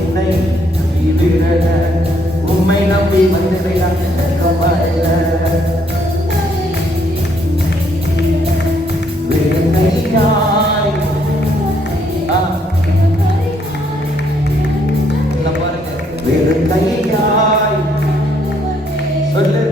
என்னை விடல உம்மை நம்பி வந்ததைதான் கவலையில வெறுங்கையாய் வெறுங்கையாய் சொல்லு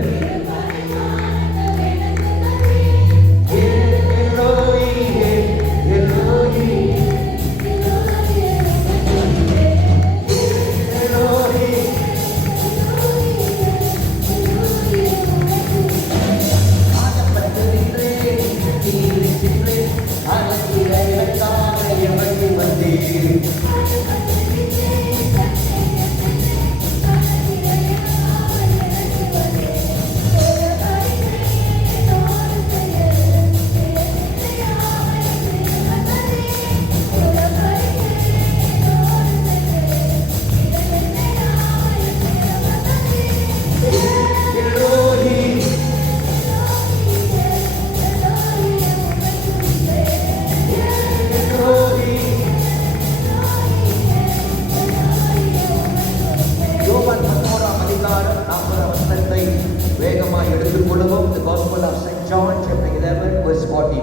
வேகமாக எடுத்துக்கொள்வோம். The Gospel of St. John chapter 11 verse 14.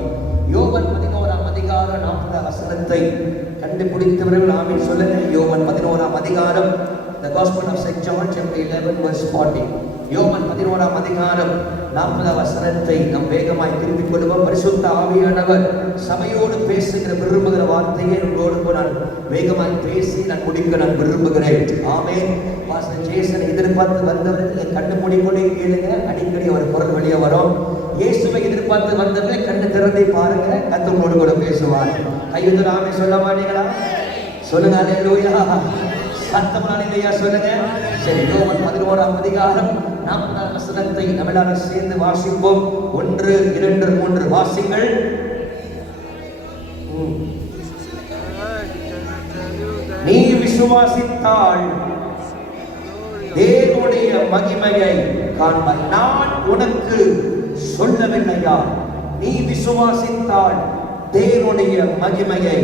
யோவான் 11ஆம் அதிகாரம் 40 வசனத்தை கண்டுபிடித்தவர்கள் ஆமென் சொல்லுங்க. யோவான் 11ஆம் அதிகாரம் The Gospel of St. John chapter 11 verse 14. யோவான் 11ஆம் அதிகாரம் 40 வசனத்தை நாம் வேகமாய் திருப்பிக் கொள்வோம். பரிசுத்த ஆவியானவர் சபையோடு பேசுகிற விரும்புகிற வார்த்தையை உங்களோடு நான் வேகமாய் பேசி நான் முடிக்க நான் விரும்புகிறேன். ஆமென். பாஸ்டர் ஜேசன் எதிர்பார்த்து வந்தவர்கள் கண்ணு மூடிக்கொண்டே கேளுங்க. அடிக்கடி அவர் குரல் வெளியே வரும். இயேசுவை எதிர்பார்த்து வந்தவர்கள் கண்ணு திறந்தே பாருங்க. கர்த்தர் உங்களோடு கூட பேசுவார். கையுது நாமே சொல்ல மாட்டீங்களா? சொல்லுங்க அல்லேலூயா. சத்தமான இல்லையா சொல்லுங்க. சரி, யோவான் 11ஆம் அதிகாரம் 40 வசனத்தை நம்மளால் சேர்ந்து வாசிப்போம். 1 2 3 வாசிங்கள். நீ விசுவாசித்தால் தேவனுடைய மகிமையை காண்பாய். நான் உனக்கு சொல்லவில்லையா? நீ விசுவாசித்தால் தேவனுடைய மகிமையை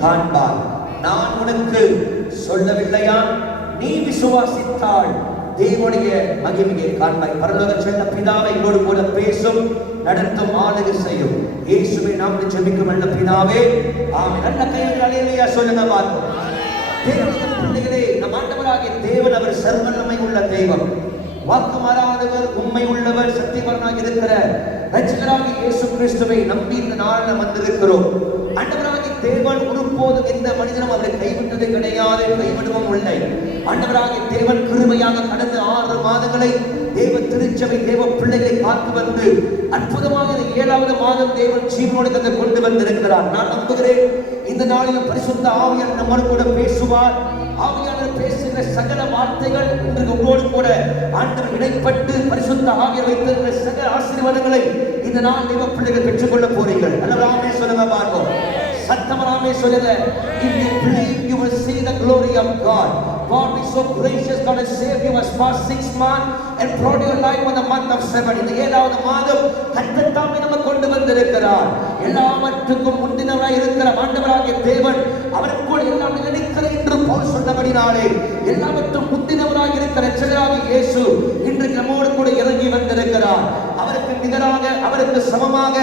காண்பாய். நான் உனக்கு சொல்லவில்லையா? நீ விசுவாசித்தால் தேவனுடைய மகிமையை காண்பாய். பரலோக சென்ற பிதாவை என்னோடு கூட பேசும், நடத்தும், ஆளுகை செய்யும் இயேசுவை நாம் ஜெபிக்கும் நல்ல பிதாவே ஆமென். நல்ல கையில் அல்லேலூயா சொல்லுங்க பாருங்க. தேவனுடைய பிள்ளைகளே, நம் ஆண்டவராகிய தேவன் அவர் சர்வவல்லமை உள்ள தெய்வம், வாக்கு மாறாதவர், உண்மை உள்ளவர், சத்தியவரனாக இருக்கிற இரட்சகராகிய இயேசு கிறிஸ்துவை நம்பி இந்த நாளில் வந்திருக்கிறோம். ஆண்டவராகிய தேவன் ஒருபோதும் எந்த மனிதனும் அவரை கைவிட்டது கிடையாது, கைவிடவும் இல்லை. ஆண்டவராகிய தேவன் கிருபையாக கடந்த 6 மாதங்களை தேவ திருச்சபை தேவ பிள்ளைகளை காத்து வந்து அற்புதமாக 7வது மாதம் தேவன் ஜீவனோடு கொண்டு வந்திருக்கிறார். நான் நம்புகிறேன் இந்த நாளில் பரிசுத்த ஆவியானவர் நம்மோடு கூட பேசுவார். ஆவியானவர் பேசுகிற சகல வார்த்தைகள் இன்று உங்களோடு கூட ஆண்டவர் இடைப்பட்டு பரிசுத்த ஆவியானவர் வைத்திருக்கிற சகல ஆசீர்வாதங்களை இந்த நாள் தேவ பிள்ளைகள் பெற்றுக்கொள்ள போறீர்கள். அல்லவராமே சொல்லுங்க பார்ப்போம். சத்தமராமே சொல்லுங்க. If you believe, you will see the glory of God. God is so gracious. God has saved you as past 6 months and brought your life on the month of 7. இந்த 7வது மாதம் கர்த்தர் தாமே நம்ம கொண்டு வந்திருக்கிறார். எல்லாவற்றுக்கும் முந்தினவராய் இருக்கிற ஆண்டவராகிய தேவன் அவருக்குள் எல்லாம் நினைக்கிற என்று பவுல் சொன்னபடினாலே எல்லாவற்றும் முந்தினவராய் இருக்கிற இரட்சகராகிய இயேசு இன்றைக்கு நம்மோடு கூட இறங்கி வந்திருக்கிறார். அவருக்கு நிகராக, அவருக்கு சமமாக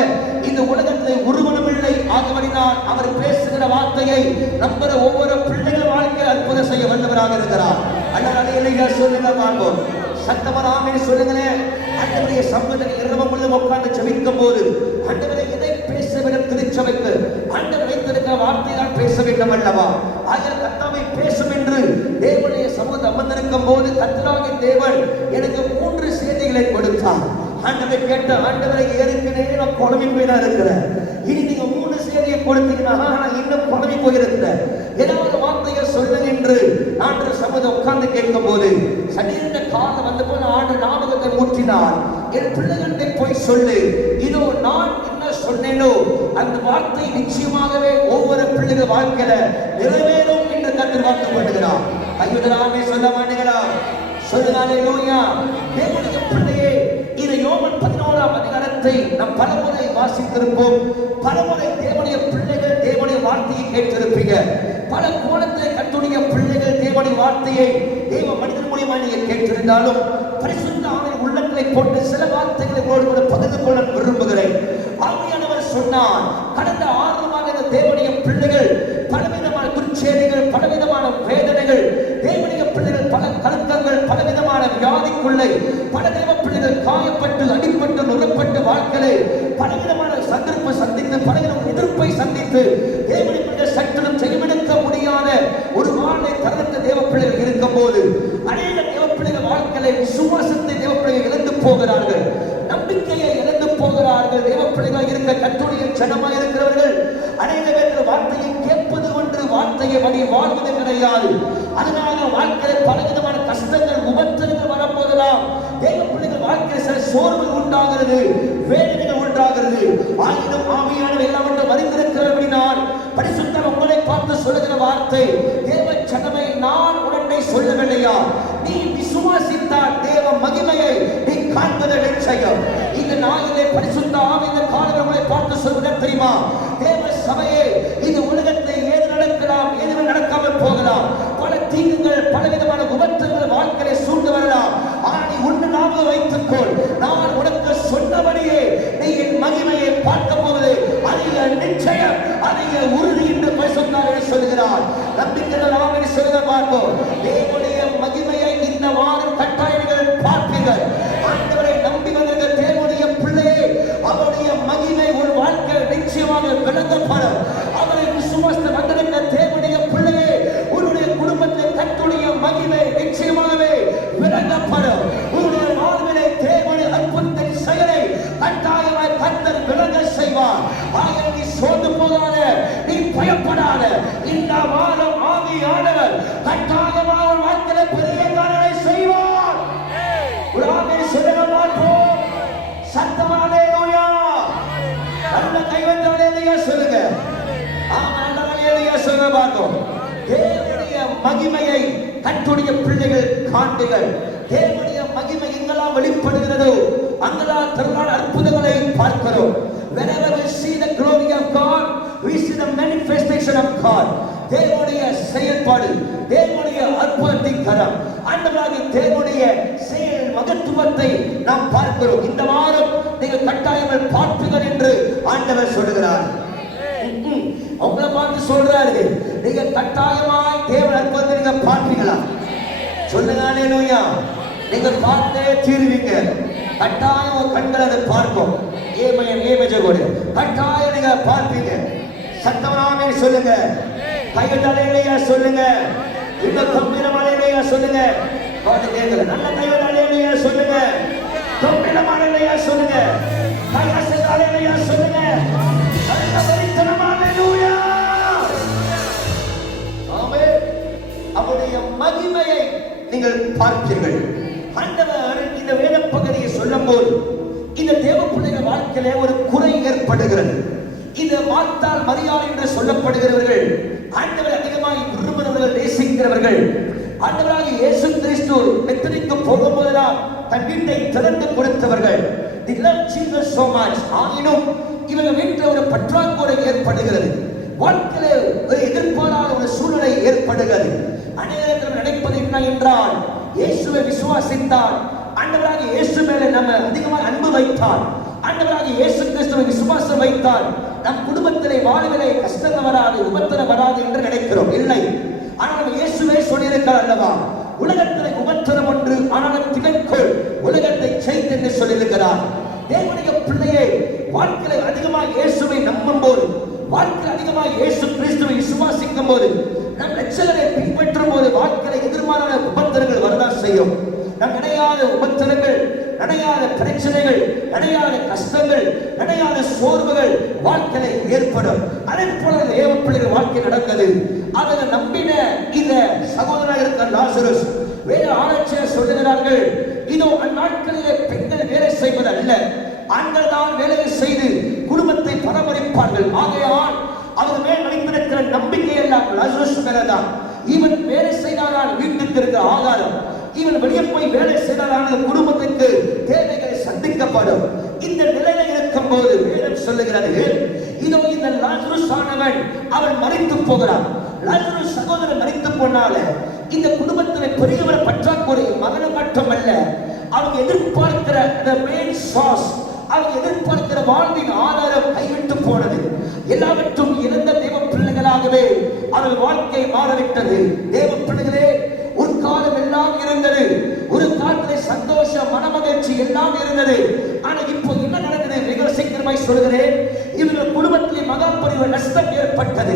இந்த உலகத்தில் ஒருவனும் இல்லை. ஆகவடினால் அவர் பேசுகிற வார்த்தையை நம்புற ஒவ்வொரு பிள்ளைகள் வாழ்க்கையில் அற்புதம் செய்ய வல்லவராக இருக்கிறார். அல்லேலூயா சொல்லுங்க பார்ப்போம். சத்தமராமே சொல்லுங்களேன். ஆண்டவருடைய சமூகத்தில் இரவு முழுவதும் உட்கார்ந்து ஜெபிக்கும் போது ஆண்டவரை எதை பேச வேண்டும் திருச்சபைக்கு ஆண்டவர் வைத்திருக்கிற வார்த்தையால் பேச வேண்டும் அல்லவா? ஆகிய கர்த்தாவை பேசும் என்று தேவனுடைய சமூகத்தில் அமர்ந்திருக்கும் போது கர்த்தராகிய தேவன் எனக்கு 3 செய்திகளை கொடுத்தார். ஆண்டவர் கேட்ட, ஆண்டவரை ஏற்கனவே நான் குழம்பி போய் தான் இருக்கிறேன், இனி நீங்க 3 செய்தியை கொடுத்தீங்கன்னா நான் இன்னும் குழம்பி போயிருக்கிறேன், ஏதாவது வார்த்தையை சொல்லுங்க என்று ஆண்டவர் சமூகத்தை உட்கார்ந்து கேட்கும் போது சடீர்னு காலம் வந்த போது ஆண்டவர் ஞாபகத்தை ஊற்றினார். என் பிள்ளைகளை போய் சொல்லு, இதோ நான் என்ன சொன்னேனோ அந்த வார்த்தை நிச்சயமாகவே ஒவ்வொரு பிள்ளைகள் வாழ்க்கையில நிறைவேறும் என்று கர்த்தர் வாக்கு பண்ணுகிறார். கையுதலாமே சொல்ல மாட்டீங்களா? சொல்லுங்க அல்லேலூயா. தேவனுடைய பிள்ளையே, இது யோவான் 11 11ஆம் அதிகாரத்தை நாம் பலமுறை வாசித்திருப்போம். பலமுறை தேவனுடைய பிள்ளைகள் தேவனுடைய வார்த்தையை கேட்டிருப்பீங்க. பல கோணத்தில் கர்த்தருடைய பிள்ளைகள் தேவனுடைய வார்த்தையை தேவ மனிதன் மூலமா நீங்க கேட்டிருந்தாலும் பரிசுத்த ஆவியின் உள்ளங்களை போட்டு சில வார்த்தைகளை கூட பகிர்ந்து கொள்ள விரும்புகிறேன். ஆவியானவர் சொன்னார், கடந்த 6 மாத தேவனுடைய பிள்ளைகள் பலவிதமான துர்ச்செய்திகள், பலவிதமான வேதனைகள், தேவனுடைய பிள்ளைகள் பல கலக்கங்கள், பலவிதமான வியாதிக்குள்ளே பல தேவ பிள்ளைகள் காயப்பட்டு அடிப்பட்டு நுறப்பட்டு வாழ்க்கையிலே பலவிதமான சந்தர்ப்ப சந்தித்து பலவிதமான எதிர்ப்பை சந்தித்து தேவனுடைய பிள்ளைகள் சற்றும் செய்வெடுக்க முடியாத ஒரு வாழ்வை தரத்த தேவ பிள்ளைகள் இருக்கும் போது அநேக தேவ பிள்ளைகள் வாழ்க்கையிலே விசுவாசத்தை தேவ பிள்ளைகள் இழந்து போகிறார்கள், நம்பிக்கையை இழந்து போகிறார்கள். தேவ பிள்ளைகள் இருக்க கர்த்தருடைய ஜனமாக இருக்கிறவர்கள் அநேக பேர் வார்த்தையை கேட்பது ஒன்று, வார்த்தையை வழி வாழ்வது கிடையாது. அதனால வாழ்க்கையில் பலவிதமான கஷ்டங்கள் உபத்திரங்கள் வரப்போதலாம். தேவ பிள்ளைகள் வாழ்க்கையில் சில சோர்வுகள் உண்டாகிறது, வேதனைகள் உண்டாகிறது. ஆயினும் ஆவியானவர் எல்லாவற்றையும் அறிந்திருக்கிறபடினால் பரிசுத்தர் உங்களை பார்த்து சொல்லுகிற வார்த்தை, தேவ ஜனமே நான் உடனே சொல்லவில்லையா, நீ விசுவாசித்தால் தேவ மகிமையை நீ காண்பது நிச்சயம். இந்த நாளிலே பரிசுத்த ஆவி இந்த காலத்தில் உங்களை பார்த்து சொல்லுகிற தெரியுமா, தேவ சபையே, இந்த உலகத்தில் ஏது நடக்கலாம், எதுவும் நடக்காமல் போகலாம். பல தீங்குகள், பலவிதமான உபத்திரங்கள் வாழ்க்கையை சூழ்ந்து வரலாம். ஆனால் நீ ஒன்று நாம வைத்துக்கொள், நான் உனக்கு சொன்னபடியே நீ என் மகிமையை பார்க்க போவது அதிக நிச்சயம், அதிக உறுதி என்று பரிசுத்தாவே சொல்கிறார். நம்பிக்கைகள் நாமே சொல்லுங்க பார்ப்போம். தேவனுடைய மகிமையை இந்த வாரம் கட்டாயங்கள் பார்ப்பீர்கள். ஆண்டவரை நம்பி வந்திருக்க தேவனுடைய பிள்ளையே, அவருடைய மகிமை ஒரு வாழ்க்கை நிச்சயமாக விளங்கப்படும். அவரை விசுவாசத்தை வந்திருக்க தேவனுடைய பிள்ளையே, உன்னுடைய குடும்பத்தில் கர்த்தருடைய மகிமை நிச்சயமாகவே விளங்கப்படும். உன்னுடைய வாழ்விலே தேவனுடைய அற்புதத்தின் செயலை கட்டாயமாய் கர்த்தர் விளங்க செய்வார். ஆகவே நீ சோர்ந்து போகாத, நீ பயப்படாத. இந்த வாரம் ஆவியானவர் கட்டாயமாக வாழ்க்கையில பெரிய காரியங்களை செய்வார். ஒரு ஆமென் சொல்லுங்க பார்ப்போம். சத்தமா அல்லேலூயா. நல்ல கைவந்த அல்லேலூயா சொல்லுங்க. ஆமென் அல்லேலூயா சொல்லுங்க பார்ப்போம். தேவனுடைய மகிமையை கர்த்தருடைய பிள்ளைகள் காண்பீர்கள். தேவனுடைய மகிமை எங்கெல்லாம் வெளிப்படுகிறதோ அங்கெல்லாம் திருநாள் அற்புதங்களை பார்க்கிறோம். Whenever we see the glory of God, we see the manifestation of God. தேவனுடைய செயல்பாடு, தேவனுடைய அற்புதத்தின் கரம், ஆண்டவராகிய தேவனுடைய செயல் மகத்துவத்தை நாம் பார்க்கிறோம். இந்த வாரம் நீங்கள் கட்டாயங்கள் பார்ப்பீர்கள் என்று ஆண்டவர் சொல்லுகிறார். உங்களை பார்த்து சொல்றாரு, நீங்க கட்டாயமாய் தேவன் அற்புதத்தை நீங்க பார்ப்பீங்களா? சொல்லுங்க அல்லேலூயா. நீங்க பார்த்தே தீருவீங்க. கட்டாயம் கண்கள் அதை பார்க்கும். கட்டாயம் நீங்க பார்ப்பீங்க. சத்தமாமே சொல்லுங்க. கையெழுத்தாலேயா சொல்லுங்க. இந்த கம்பீரமாலேயா சொல்லுங்க. கேட்கல. நல்ல கையெழுத்தாலேயா சொல்லுங்க. கம்பீரமாலேயா சொல்லுங்க. கையெழுத்தாலேயா சொல்லுங்க. அவருடைய மகிமையை நீங்கள் பார்ப்பீர்கள். ஆண்டவர் இந்த வேத பகுதியை சொல்லும் போது இந்த தேவ பிள்ளைகள் வாழ்க்கையிலே ஒரு குறை ஏற்படுகிறது. இந்த மார்த்தாள் மரியாள் என்று சொல்லப்படுகிறவர்கள் ஆண்டவரை அதிகமாக விரும்புகிறவர்கள், நேசிக்கிறவர்கள். ஆண்டவராகிய இயேசு கிறிஸ்து பெத்தனிக்கு போகும்போதெல்லாம் தன் வீட்டை திறந்து கொடுத்தவர்கள். They love Jesus so much. ஆயினும் இவங்க வீட்டில் ஒரு பற்றாக்குறை ஏற்படுகிறது. வாழ்க்கையிலே ஒரு எதிர்பாராத ஒரு சூழ்நிலை ஏற்படுகிறது. அநேகர்கள் நினைப்பது என்ன என்றால், இயேசுவை விசுவாசித்தால், ஆண்டவராகிய இயேசு மேலே நம்ம அதிகமாக அன்பு வைத்தால், ஆண்டவராகிய இயேசு கிறிஸ்துவை விசுவாசம் வைத்தால் நம் குடும்பத்திலே வாழ்விலே கஷ்டங்கள் வராது, உபத்திரம் வராது என்று நினைக்கிறோம். இல்லை, ஆனால் இயேசுவே சொல்லியிருக்கிறார் அல்லவா, உலகத்திலே உபத்திரம் ஒன்று, ஆனாலும் திகழ்கொள், உலகத்தை செய்து என்று சொல்லியிருக்கிறார். தேவனுடைய பிள்ளையை வாழ்க்கையில அதிகமாக இயேசுவை நம்பும் போது, வாழ்க்கையில் அதிகமாக இயேசு கிறிஸ்துவை விசுவாசிக்கும் போது, நம் ரட்சகரை பின்பற்றும் போது வாழ்க்கையில எதிர்மாறான உபத்திரங்கள் வரதான் செய்யும். நம் நினையாத உபத்திரங்கள், நினையாத பிரச்சனைகள், நினையாத கஷ்டங்கள், நினையாத சோர்வுகள் வாழ்க்கையில ஏற்படும். அதே போல தேவ பிள்ளைகள் வாழ்க்கை நடந்தது. அதை நம்பின இந்த சகோதரனாக இருக்க லாசருஸ் வேற ஆராய்ச்சியாளர் சொல்லுகிறார்கள், இதோ அந்நாட்களிலே பெண்கள் வேலை செய்வது அல்ல, ஆண்கள் தான் வேலையை செய்து குடும்பத்தை பராமரிப்பார்கள். ஆகையால் அவர் மேல் வைத்திருக்கிற நம்பிக்கை எல்லாம் லாசருஸ் மேலதான். இவன் வேலை செய்தால் வீட்டுக்கு இருக்கிற ஆகாரம், இவன் வெளியே போய் வேலை செய்தால் குடும்பத்துக்கு தேவைகளை சந்திக்கப்படும். இந்த நிலையில இருக்கும் போது வேதம் சொல்லுகிறது, இதோ இந்த லாசருஸ் ஆனவன் அவன் மரித்து போகிறான். லாசருஸ் சகோதரன் மரித்து போனால இந்த குடும்பத்தில் பெரிய ஒரு பற்றாக்குறை. மகனை மட்டுமல்ல, அவங்க எதிர்பார்க்கிற the main source, அவங்க எதிர்பார்க்கிற வாழ்வின் ஆதாரம் கைவிட்டு போனது. எல்லாவற்றும் இழந்த தேவ பிள்ளைகளாகவே அவர்கள் வாழ்க்கை மாறிவிட்டது. தேவ பிள்ளைகளே, ஒரு காலம் எல்லாம் இருந்தது, ஒரு காலத்தில் சந்தோஷம், மனமகிழ்ச்சி எல்லாம் இருந்தது. ஆனா இப்போ என்ன நடக்குது? மிக சீக்கிரமாய் சொல்கிறேன், இவர்கள் குடும்பத்திலே மகா பெரிய நஷ்டம் ஏற்பட்டது.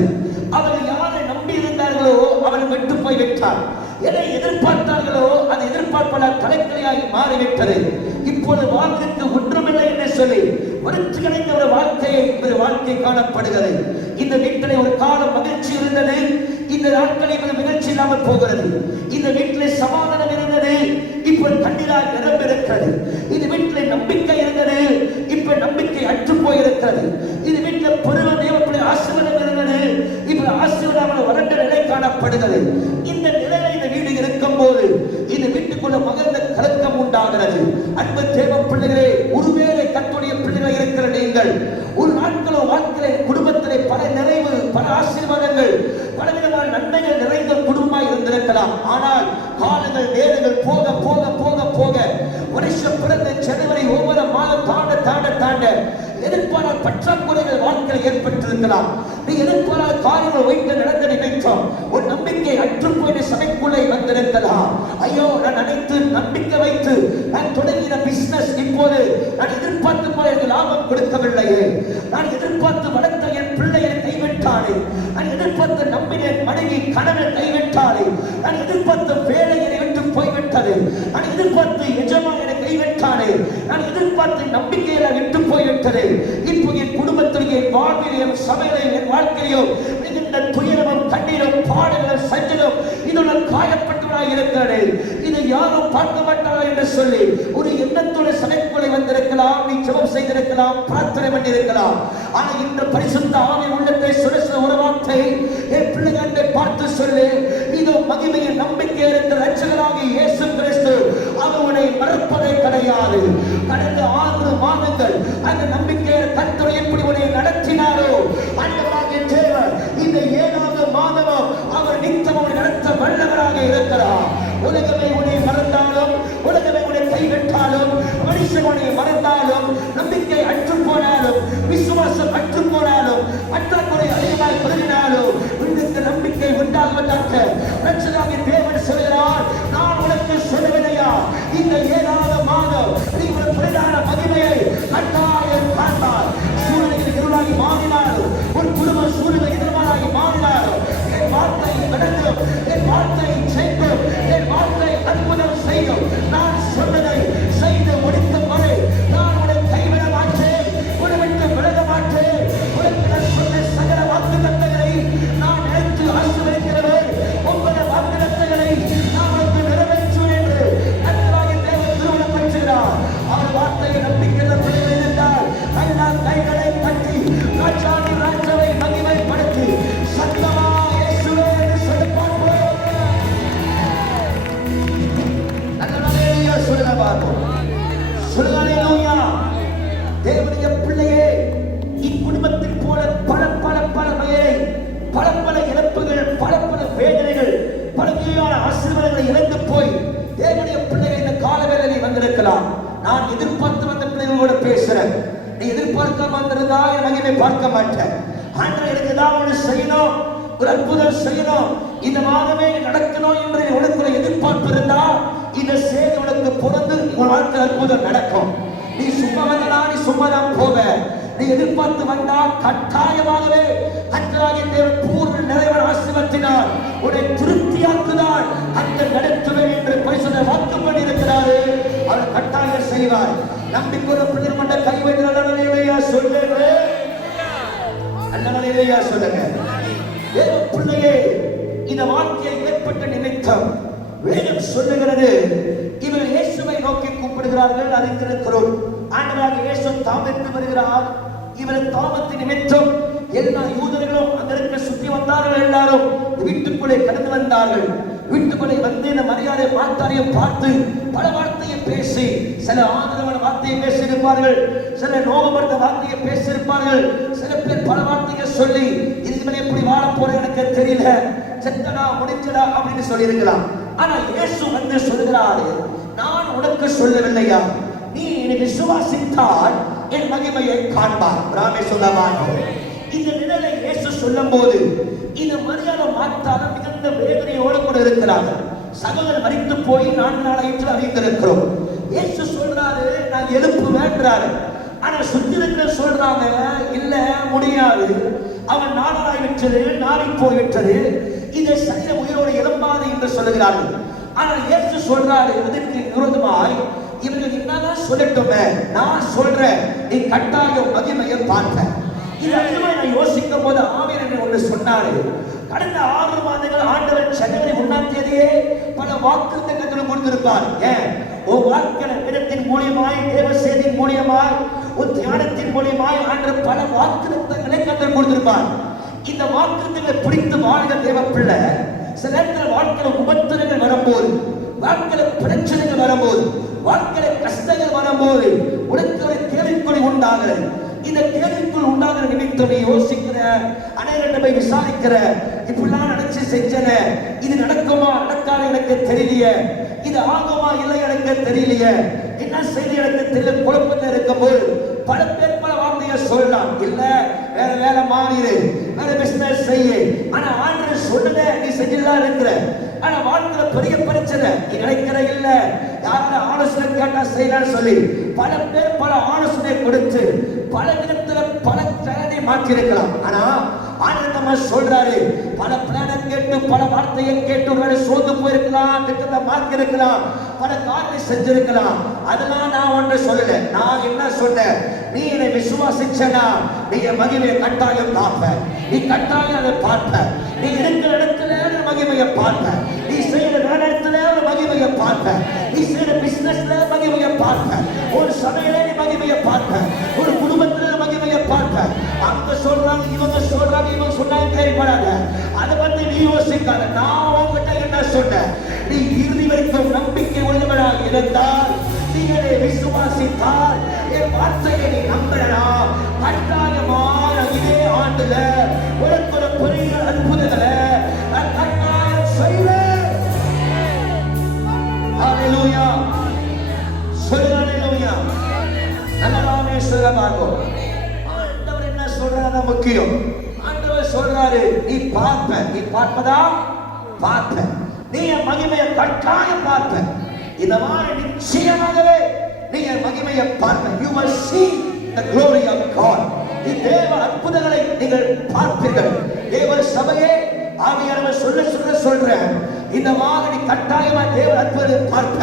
அவர்கள் யாரை நம்பி இருந்தார்களோ அவர்கள் விட்டு போய் விட்டார். எதை எதிர்பார்த்தார்களோ அது எதிர்பார்ப்பதால் தலைக்கலையாய் மாறிவிட்டது. இப்போது வாழ்க்கைக்கு ஒன்றுமில்லை என்று சொல்லி வறட்சி கிடைத்த ஒரு வாழ்க்கை காணப்படுகிறது. இந்த வீட்டிலே ஒரு காலம் மகிழ்ச்சி இருந்தது, இந்த நாட்களில் மகிழ்ச்சி இல்லாமல் போகிறது. இந்த வீட்டிலே சமாதானம் இருந்தது, இப்ப கண்ணீரால் நிரம்பிருக்கிறது. இந்த வீட்டிலே நம்பிக்கை இருந்தது, இப்ப நம்பிக்கை அற்று போயிருக்கிறது. இந்த வீட்டில் பருவ தேவப்படி ஆசீர்வாதம் இருந்தது, இப்ப ஆசீர்வாதம் வறண்ட நிலை காணப்படுகிறது. இந்த நிலையில இந்த வீடு இருக்கும் போது இந்த வீட்டுக்குள்ள மகந்த கலக்கம் உண்டாகிறது. அன்பு தேவ பிள்ளைகளே, ஒருவேளை கர்த்தருடைய பிள்ளைகள் இருக்கிற நீங்கள் ஒரு நாட்களோ வாழ்க்கையிலே குடும்பத்திலே பல நிறைவு, பல ஆசீர்வாதங்கள், பலவிதமான நன்மைகள் நிறைந்த குடும்பமாக இருந்திருக்கலாம். ஆனால் காலங்கள் நேரங்கள் போக போக போக போக வருஷம் பிறந்த ஜனவரி ஒவ்வொரு மாதம் தாண்ட எதிர்பாராத பற்றாக்குறைகள் வாழ்க்கையில் ஏற்பட்டிருக்கலாம். நீ எதிர்பாராத காரியங்கள் வைத்து நடந்த நினைத்தோம், ஒரு நம்பிக்கை அற்று போய் சபைக்குள்ளே வந்திருக்கலாம். ஐயோ, நான் நினைத்து நம்பிக்கை வைத்து நான் தொடங்கின பிசினஸ் இப்போது நான் எதிர்பார்த்து போய் எனக்கு லாபம் கொடுக்கவில்லையே, நான் எதிர்பார்த்து வளர்த்த என் பிள்ளையை கைவிட்டானே, நான் எதிர்பார்த்து நம்பினேன் மனைவி கணவனை கைவிட்டானே, நான் எதிர்பார்த்த வேலையை விட்டு போய்விட்டது, நான் எதிர்பார்த்து எஜமானை கைவிட்டானே, நான் எதிர்பார்த்து நம்பிக்கையில விட்டு போய்விட்டது. இப்போ என் குடும்பத்தில், என் வாழ்விலையும் சபையிலையும் என் வாழ்க்கையிலும் இந்த துயரமும் கண்ணீரும் பாடலும் சஞ்சலும் இதுடன் காயப்பட்டவனாக இருக்கிறது. இதை யாரும் பார்க்க மாட்டார்கள் என்று சொல்லி ஒரு எண்ணத்தோடு சபைக்குள்ளே வந்திருக்கலாம். நீ ஜெபம் செய்திருக்கலாம், பிரார்த்தனை பண்ணியிருக்கலாம். ஆனால் இந்த பரிசுத்த ஆவி உள்ளத்தை சுரச ஒரு வார்த்தை என் பிள்ளைகளை பார்த்து சொல்லு, இதோ மகிமையின் நம்பிக்கை இருக்கிற ரட்சகராகிய இயேசு கிறிஸ்து அவனை மறப்பதே கிடையாது. கடந்த 6 மாதங்கள் அந்த நம்பிக்கையை கர்த்தர் எப்படி உன்னை நடத்தினாரோ, ஆண்டவராகிய தேவன் இந்த 7வது மாதமும் அவர் நித்தம் அவனை நடத்த வல்லவராக இருக்கிறார். உலகமே உன்னை மறந்தாலும், உலகமே உன்னை கைவிட்டாலும், மனுஷன் உன்னை மறந்தாலும், நம்பிக்கை அற்று போனாலும், விசுவாசம் அற்று போனாலும், பற்றாக்குறை அதிகமாக பெருகினாலும் உனக்கு நம்பிக்கை உண்டாகுவதற்கு ரட்சகராகிய தேவன் சொல்கிறார், நான் உனக்கு சொல்லவில்லையா, இந்த 7வது மாதம் நீ ஒரு பிரதான மகிமையை கட்டாயம் காண்பார். சூழ்நிலைகள் இருளாகி மாறினாலும், ஒரு குடும்ப சூழ்நிலை எதிர்மாறாகி மாறினாலும், என் வார்த்தை நடக்கும், என் வார்த்தை செய்யும், என் வார்த்தை அற்புதம் செய்யும். நான் சொன்னதை செய்து முடிக்கும் வரை நான் உன்னை கைவிட மாட்டேன், உன்னை விட்டு விலக மாட்டேன். உனக்கு நான் சொன்ன சகல வாக்குத்தத்தங்களை நான் எடுத்து ஆசீர்வதிக்கிறவர், உங்கள் வாக்குத்தத்தங்களை நான் உனக்கு நிறைவேற்றுவேன் என்று கர்த்தராகிய தேவன் திருவுளம் பெறுகிறார். அவர் வார்த்தையை நம்பிக்கிற பிள்ளைகள் இருந்தால் அதனால் கைகளை தட்டி ராஜாதி ராஜாவை மகிமைப்படுத்தி சத்தமா இயேசுவே என்று சொல்லி பார்ப்போம். அல்லேலூயா சொல்லுங்க பார்ப்போம். சொல்லுங்க அல்லேலூயா. தேவனுடைய பிள்ளையே, இக்குடும்பத்தில் போல பல பல பல வகையை, பல பல இழப்புகள், பல பல வேதனைகள், பல வகையான ஆசீர்வாதங்களை இழந்து போய் தேவனுடைய பிள்ளைகள் இந்த காலவேளையில் வந்திருக்கலாம். நான் எதிர்பார்த்து வந்த பிள்ளைகளோட பேசுறேன். நீ எதிர்பார்க்காம வந்திருந்தா என் மகிமை பார்க்க மாட்டேன். ஆண்டவர் எனக்கு தான் ஒன்று செய்யணும், ஒரு அற்புதம் செய்யணும், இந்த மாதமே நடக்கணும் என்று உனக்கு எதிர்பார்ப்பு இருந்தா இந்த செய்தி உனக்கு பொருந்து உன் வாழ்க்கை அற்புதம் நடக்கும். நீ சும்மா வந்தா நீ சும்மா தான் போவ. நீ எதிர்பார்த்து வந்தா கட்டாயமாகவே கர்த்தராகிய தேவன் பூர்ண நிறைவான ஆசீர்வாதத்தினால் உன்னை திருப்தியாக்குவார். அந்த நடத்துவேன் என்று பரிசுத்த வாக்கு பண்ணியிருக்கிறாரு. அவர் கட்டாயம் செய்வார். நம்பிக்கையுள்ள பிள்ளைகள் மட்டும் கை வைத்து அல்லேலூயா சொல்லுங்க, அல்லேலூயா சொல்லுங்க. தேவ பிள்ளையே, இந்த வாழ்க்கையில் ஏற்பட்ட நிமித்தம் வேதம் சொல்லுகிறது, இவர்கள் இயேசுவை நோக்கி கூப்பிடுகிறார்கள், அறிந்திருக்கிறோம். ஆண்டவராகிய இயேசு தாமத்து வருகிறார். இவரது தாமத்தின் நிமித்தம் எல்லா யூதர்களும் அங்கிருக்க சுற்றி வந்தார்கள். எல்லாரும் வீட்டுக்குள்ளே கடந்து வந்தார்கள். வீட்டுக்குள்ளே வந்து இந்த மரியாதை மாத்தாரையும் பார்த்து பல வார்த்தையை பேசி, சில ஆதரவான வார்த்தையை பேசியிருப்பார்கள், சில நோகப்படுத்த வார்த்தையை பேசியிருப்பார்கள், சில பேர் பல வார்த்தைகள் சொல்லி இதுக்கு எப்படி வாழ போறேன் எனக்கு தெரியல, செத்தடா முடிஞ்சடா அப்படின்னு சொல்லி இருக்கலாம். ஆனா இயேசு வந்து சொல்கிறாரு, நான் உனக்கு சொல்லவில்லையா, நீ என்னை விசுவாசித்தால் என் மகிமையை காண்பார். ராமே சொல்லவானோ. இந்த நிலையில இயேசு சொல்லும் போது இந்த மரியாதை மாத்தாலும் மிகுந்த வேதனையோடு கூட இருக்கிறார்கள். சகோதரர் மரித்து போய் 4 நாளாயிற்று அறிந்திருக்கிறோம். இயேசு சொல்றாரு, நான் எழுப்பு வேண்டாரு. ஆனா சுத்தி இருக்கிற சொல்றாங்க, இல்ல முடியாது, அவன் 4 நாளாயிற்று, நாளை போய்விட்டது, இதை சரீர உயிரோடு எழும்பாது என்று சொல்லுகிறார்கள். ஆனால் இயேசு சொல்றாரு, இதற்கு விரோதமாய் இவர்கள் என்னதான் சொல்லட்டுமே, நான் சொல்றேன், நீ கட்டாயம் மகிமையை பார்ப்ப. இது அதிகமாக நான் யோசிக்கும் போது ஆவியானவர் ஒன்று சொன்னாரு. கடந்த 6 மாதங்கள் ஆண்டவர் ஜனவரி 1ஆம் தேதியே பல வாக்குத்தத்தங்களை கொடுத்திருப்பார். ஏன் உன் வாழ்க்கையில வேதத்தின் மூலியமாய், தேவ செய்தியின் மூலியமாய், உன் தியானத்தின் மூலியமாய் ஆண்டவர் பல வாக்குத்தத்தங்களை கற்றுக் கொடுத்திருப்பார். இந்த வாக்குத்தத்தங்களை பிடித்து வாழ்கிற தேவ பிள்ளை சில நேரத்தில் வாழ்க்கையில உபத்திரங்கள் வரும்போது, வாழ்க்கையில பிரச்சனைகள் வரும்போது, வாழ்க்கையில கஷ்டங்கள் வரும்போது உனக்கு ஒரு கேள்விக்குறி உண்டாகிறது. இந்த கேள்விக்குள் உண்டாகிற நிமித்தம் நீ யோசிக்கிற, அநேகரை போய் விசாரிக்கிற, இப்படிலாம் நினைச்சு செஞ்சன, இது நடக்குமா நடக்காது எனக்கு தெரியலையே, இது ஆகுமா இல்லை எனக்கு தெரியலையே, என்ன செய்தி எனக்கு தெரியல, குழப்பத்தில் இருக்கும்போது பல பேர் பல வார்த்தையை சொல்லலாம். இல்ல வேற வேலை மாறிடு, வேற பிசினஸ் செய்ய, ஆனா ஆண்டவர் சொன்னத நீ செஞ்சுதான் இருக்கிற. ஆனா வாழ்க்கையில பெரிய பிரச்சனை, நீ நினைக்கிற இல்ல, யாரோட ஆலோசனை கேட்டா செய்யலான்னு சொல்லி பல பேர் பல ஆலோசனை கொடுத்து பல விதத்துல பல பிளானை மாற்றி இருக்கலாம். ஆனா ஆண்டவர் சொல்றாரு, பல பிளானை கேட்டு பல வார்த்தையை கேட்டு ஒருவேளை சோர்ந்து போயிருக்கலாம், திட்டத்தை மாற்றி இருக்கலாம், பல காரியம் செஞ்சிருக்கலாம். அதெல்லாம் நான் ஒன்று சொல்லல. நான் என்ன சொன்னேன், நீ என்னை விசுவாசிச்சனா நீ மகிமையை கட்டாயம் பார்ப்ப, நீ கட்டாயம் அதை பார்ப்ப, நீ இருக்கிற இடத்துல மகிமையை பார்ப்ப, நீ செய்யற வேலைத்துல மகிமையை பார்ப்ப, நீ செய்யற பிசினஸ்ல மகிமையை பார்ப்ப, ஒரு சபையில நீ மகிமையை பார்ப்ப, ஒரு குடும்பத்துல மகிமையை பார்ப்ப. அவங்க சொல்றாங்க, இவங்க சொல்றாங்க, இவங்க சொன்னாங்க கேள்விப்படாத, அதை பத்தி நீ யோசிக்காத. நான் உங்ககிட்ட என்ன சொன்னேன், நீ இறுதி வரைக்கும் நம்பிக்கை உள்ளவனாக இருந்தால், நீங்களே விசுவாசித்தால், என் வார்த்தையை நீ நம்பலாம், கட்டாயமான இதே ஆண்டுல உனக்கு ஒரு பெரிய அற்புதங்களை நான் கட்டாயம் செய்வேன். ஹல்லேலூயா, சொல்லுங்க ஹல்லேலூயா. நல்லதாமே சொல்லலாமோ. ஆண்டவர் என்ன சொல்றாரு முக்கியம். ஆண்டவர் சொல்றாரு, நீ பார்ப்ப, நீ பார்ப்பதா பார்ப்ப, நீ என் மகிமையை கட்டாயம் பார்ப்ப. இந்த மாதிரி நிச்சயமாகவே நீ என் மகிமையை பார்ப்ப. You will see the glory of God. நீ தேவ அற்புதங்களை நீங்கள் பார்ப்பீர்கள். தேவ சபையே, ஆவியானவர் சொல்றேன், இந்த மாதிரி நீ கட்டாயமா தேவ அற்புதத்தை பார்ப்ப.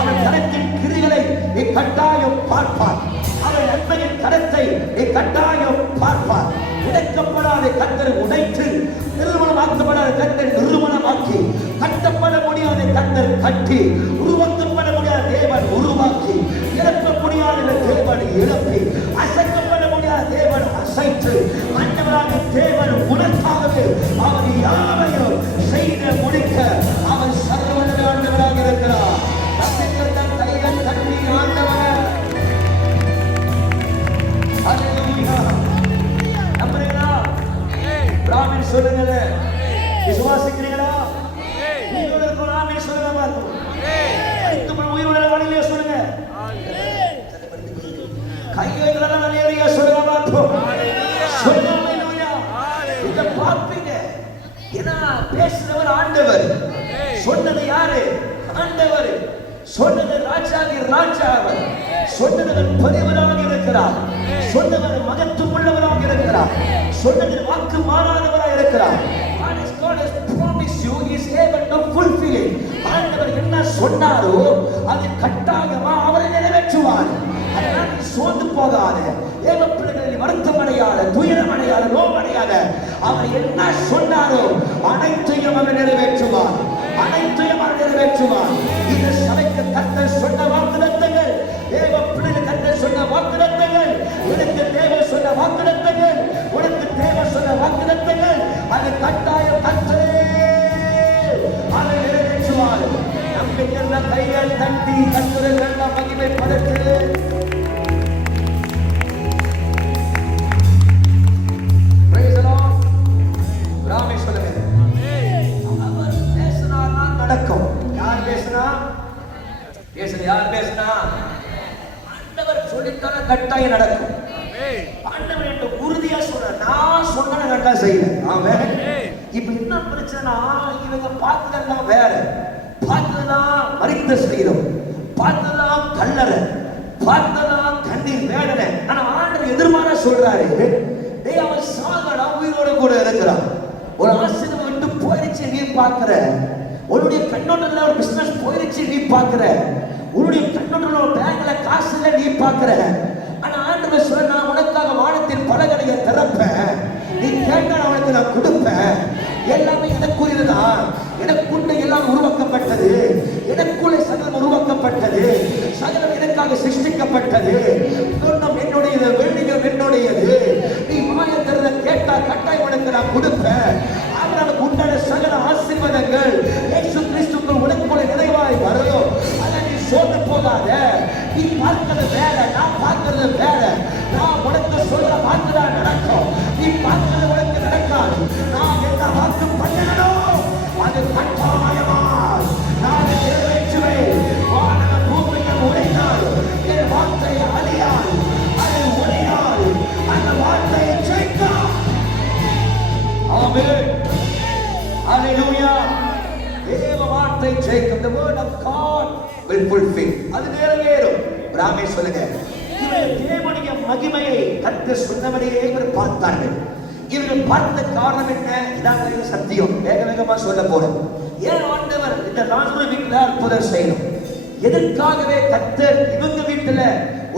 அவன் கரத்தின் கிரிகளை நீ கட்டாயம் பார்ப்பார். அவன் நன்மையின் கரத்தை நீ கட்டாயம் பார்ப்பார். உடைக்கப்படாத கர்த்தரை உடைத்து, நிர்மூலமாக்கப்படாத கர்த்தரை நிர்மூலமாக்கி, கட்டப்பட முடியாத கர்த்தர் கட்டி, உருவாக்கப்பட முடியாத தேவன் உருவாக்கி, இழப்ப முடியாத தேவன் இழப்பி, அசைக்கப்பட முடியாத தேவன் அசைத்து, ஆண்டவராக தேவன் உனக்காகவே அவர் யாவையும் செய்து முடிக்க அவர் சர்வவல்ல ஆண்டவராக இருக்கிறார். தப்பித்தன் கைகள் தட்டி ஆண்டவர். ஹல்லேலூயா. நம்புறீங்களா? ஆமென் சொல்லுங்க. விசுவாசிக்கிறீங்களா? உங்களுக்கு ஒரு ஆமென் சொல்லுங்க பாருங்க. அனைத்து உயிருள்ள வாணிலே சொல்லுங்க. கையேந்திரல ஹல்லேலூயா சொல்லுங்க பாருங்க. சொல்லுங்க ஹல்லேலூயா. இத பாப்பீங்க. ஏன்னா பேசுறவர் ஆண்டவர். சொன்னது யாரு? ஆண்டவர். சொன்னது ராஜாதி ராஜாவர். சொன்னது பெரியவராக இருக்கிறார். சொன்னவர் மகத்துவம் உள்ளவராக இருக்கிறார். சொன்னது வாக்கு மாறாதவராக இருக்கிறார். God has promised you, he is able to fulfill it. ஆண்டவர் என்ன சொன்னாரோ அது கட்டாயமா அவர் நிறைவேற்றுவார். அதனால நீ சோர்ந்து போகாத, தேவ பிள்ளைகளை வருத்தம் அடையாத, துயரம் அடையாத, நோய் அடையாத. அவர் என்ன சொன்னாரோ அனைத்தையும் அவர் நிறைவேற்றுவார். அனைத்தையும் அவர் நிறைவேற்றுவார். இந்த சபைக்கு கர்த்தர் சொன்ன வாக்குத்தத்தங்கள், தேவ பிள்ளைகள் கர்த்தர் சொன்ன வாக்குத்தத்தங்கள், உனக்கு தேவன் சொன்ன வாக்குத்தத்தங்கள், உனக்கு தேவன் சொன்ன வாக்குத்தத்தங்கள், அது கட்டாயம் கர்த்தரே அதை தட்டி கர்த்தரை எல்லாம் மகிமைப்படுத்து. Praise the Lord. ராமே சொல்லுங்க. அவர் பேசினார்னா நடக்கும். யார் பேசினா? யார் பேசினா? ஆண்டவர் சொல்லிட்டார கட்டாயம் நடக்கும். ஆண்டவர் என்ன உறுதியா சொல்ற, நான் சொன்ன கட்டாயம் செய்யறேன். ஆமென். இப்ப என்ன பிரச்சனை, இவங்க பார்த்ததெல்லாம் வேற, பார்த்ததெல்லாம் மரித்த சரீரம், பார்த்ததெல்லாம் கல்லறை, பார்த்ததெல்லாம் கண்ணீர் வேதனை. ஆனா ஆண்டவர் எதிர்மாறா சொல்றாரு, டேய் அவன் சாகடா, உயிரோட கூட இருக்கிறான். ஒரு ஆசீர்வாதம் விட்டு போயிடுச்சு நீ பாக்குற, உன்னுடைய கண்ணோட்டத்துல ஒரு பிசினஸ் போயிடுச்சு நீ பாக்குற, உன்னுடைய கண்ணோட்டத்துல ஒரு பேங்க்ல காசு இல்ல நீ பாக்குற. ஆனா ஆண்டவர் சொல்ற, நான் உனக்காக வானத்தின் பலகடையை திறப்பேன், நீ கேட்டால் அவனுக்கு நான் கொடுப்பேன். எல்லாமே எனக்குரியதுதான், எனக்குள்ள எல்லாம் உருவாக்கப்பட்டது, எனக்குள்ளே சகலம் உருவாக்கப்பட்டது, சகலம் எனக்காக சிருஷ்டிக்கப்பட்டது, சொன்னம் என்னுடையது, வெள்ளிகம் என்னுடையது. நீ மாய திறந்த கேட்டா கட்டாயம் உனக்கு நான் கொடுப்பேன். அவனுக்கு உண்டான சகல ஆசீர்வாதங்கள் இயேசு கிறிஸ்துவுக்குள் உனக்குள்ளே நிறைவாய் வரும். அதை நீ சோர்ந்து போகாத. நீ பார்க்கிறது வேற, நான் பார்க்கிறது வேற. நான் உனக்கு சொல்ற வாக்குதான் நடக்கும், நீ பார்க்கிறது உனக்கு நடக்காது. நான் என்ன வாக்கு பண்ணணும் அது கட்டாயமாய் நான் நிறைவேற்றுவேன். வானக பூமிகள் உடைந்தால் என் வார்த்தை அழியால், அது உடையால், அந்த வார்த்தையை ஜெயிக்கும். ஆமென். ஹalleluya. தேவ வார்த்தை ஜெயிக்கும். The word of God will fulfill. அது நிறைவேறும். ராமே சொல்லுங்க. தேவனுடைய மகிமையை கர்த்தர் சொன்னபடியே இவர் பார்த்தார்கள். இவர்கள் பார்த்த காரணம் என்ன? இதான் சத்தியம். வேக வேகமா சொல்ல போறேன். ஏன் ஆண்டவர் இந்த லாசரு வீட்டுல அற்புதம் செய்யணும்? எதற்காகவே கர்த்தர் இவங்க வீட்டுல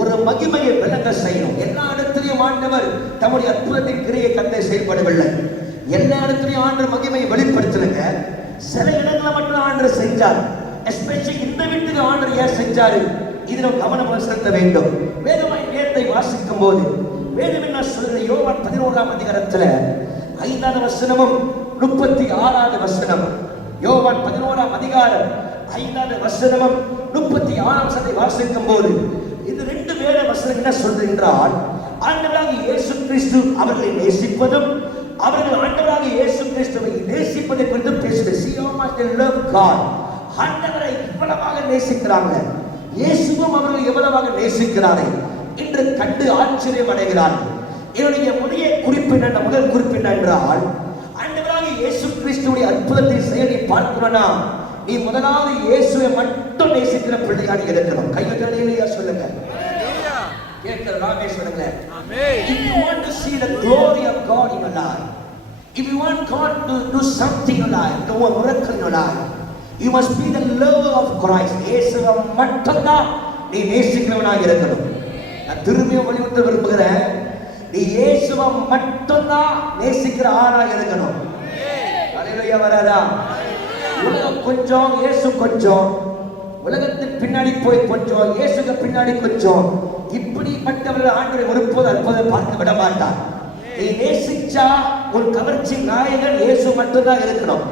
ஒரு மகிமையை விளங்க செய்யணும்? எல்லா இடத்திலையும் ஆண்டவர் தம்முடைய அற்புதத்தின் கிரியை கர்த்தர் செயல்படவில்லை. எல்லா இடத்திலையும் ஆண்டவர் மகிமையை வெளிப்படுத்தலுங்க. சில இடங்களை மட்டும் ஆண்டவர் செஞ்சார். எஸ்பெஷலி இந்த வீட்டுக்கு ஆண்டவர் ஏன் செஞ்சாரு? இதுல கவனம் செலுத்த வேண்டும். வேதமாய் வேதத்தை வாசிக்கும் போது வேதம் என்ன சொல்றது? யோவான் 11ஆம் அதிகாரத்துல 5வது வசனமும் 36வது வசனம். யோவான் 11ஆம் அதிகாரம் 5வது வசனமும் 36ஆம் வசனத்தை வாசிக்கும் போது இந்த ரெண்டு வேத வசனம் என்ன சொல்றது என்றால், ஆண்டவராகிய இயேசு கிறிஸ்து அவர்களை நேசிப்பதும் அவர்கள் ஆண்டவராகிய இயேசு கிறிஸ்துவை நேசிப்பதை குறித்து பேசுகிறது. See how much they love God. ஆண்டவரை எவ்வளவாக நேசிக்கிறாங்க, இயேசுவும் அவர்கள் எவ்வளவாக நேசிக்கிறார்கள் என்று கண்டு ஆச்சரியம் அடைகிறார்கள். என்னுடைய முதல் குறிப்பு என்னென்றால், ஆண்டவராகிய இயேசு கிறிஸ்துவுடைய அற்புதத்தை செயலை பார்க்கிறோம்னா, நீ முதலாவது இயேசுவை மட்டும் நேசிக்கிற பிள்ளையாக இருக்கணும். கையொல்லையா சொல்லுங்க. கேட்கலாமே சொல்லுங்க. If you want to see the glory of God in your life, if you want God to do something in your life, do a miracle in your life, you must be the lover of Christ. இயேசுவை மட்டும்தான் நீ நேசிக்கிறவனாக இருக்கணும். நான் திரும்பியும் வலியுறுத்த விரும்புகிறேன், நீ இயேசுவை மட்டும்தான் நேசிக்கிற ஆளாக இருக்கணும். அல்லேலூயா. வராதா? உலகம் கொஞ்சம், இயேசு கொஞ்சம். உலகத்தின் பின்னாடி போய் கொஞ்சம், இயேசுக்கு பின்னாடி கொஞ்சம். இப்படிப்பட்டவர்கள் ஆண்டவரை ஒருபோது அற்புதம் பார்க்க விட மாட்டார். நீ நேசிச்சா உன் கவர்ச்சி நாயகன் இயேசு மட்டும்தான் இருக்கணும்.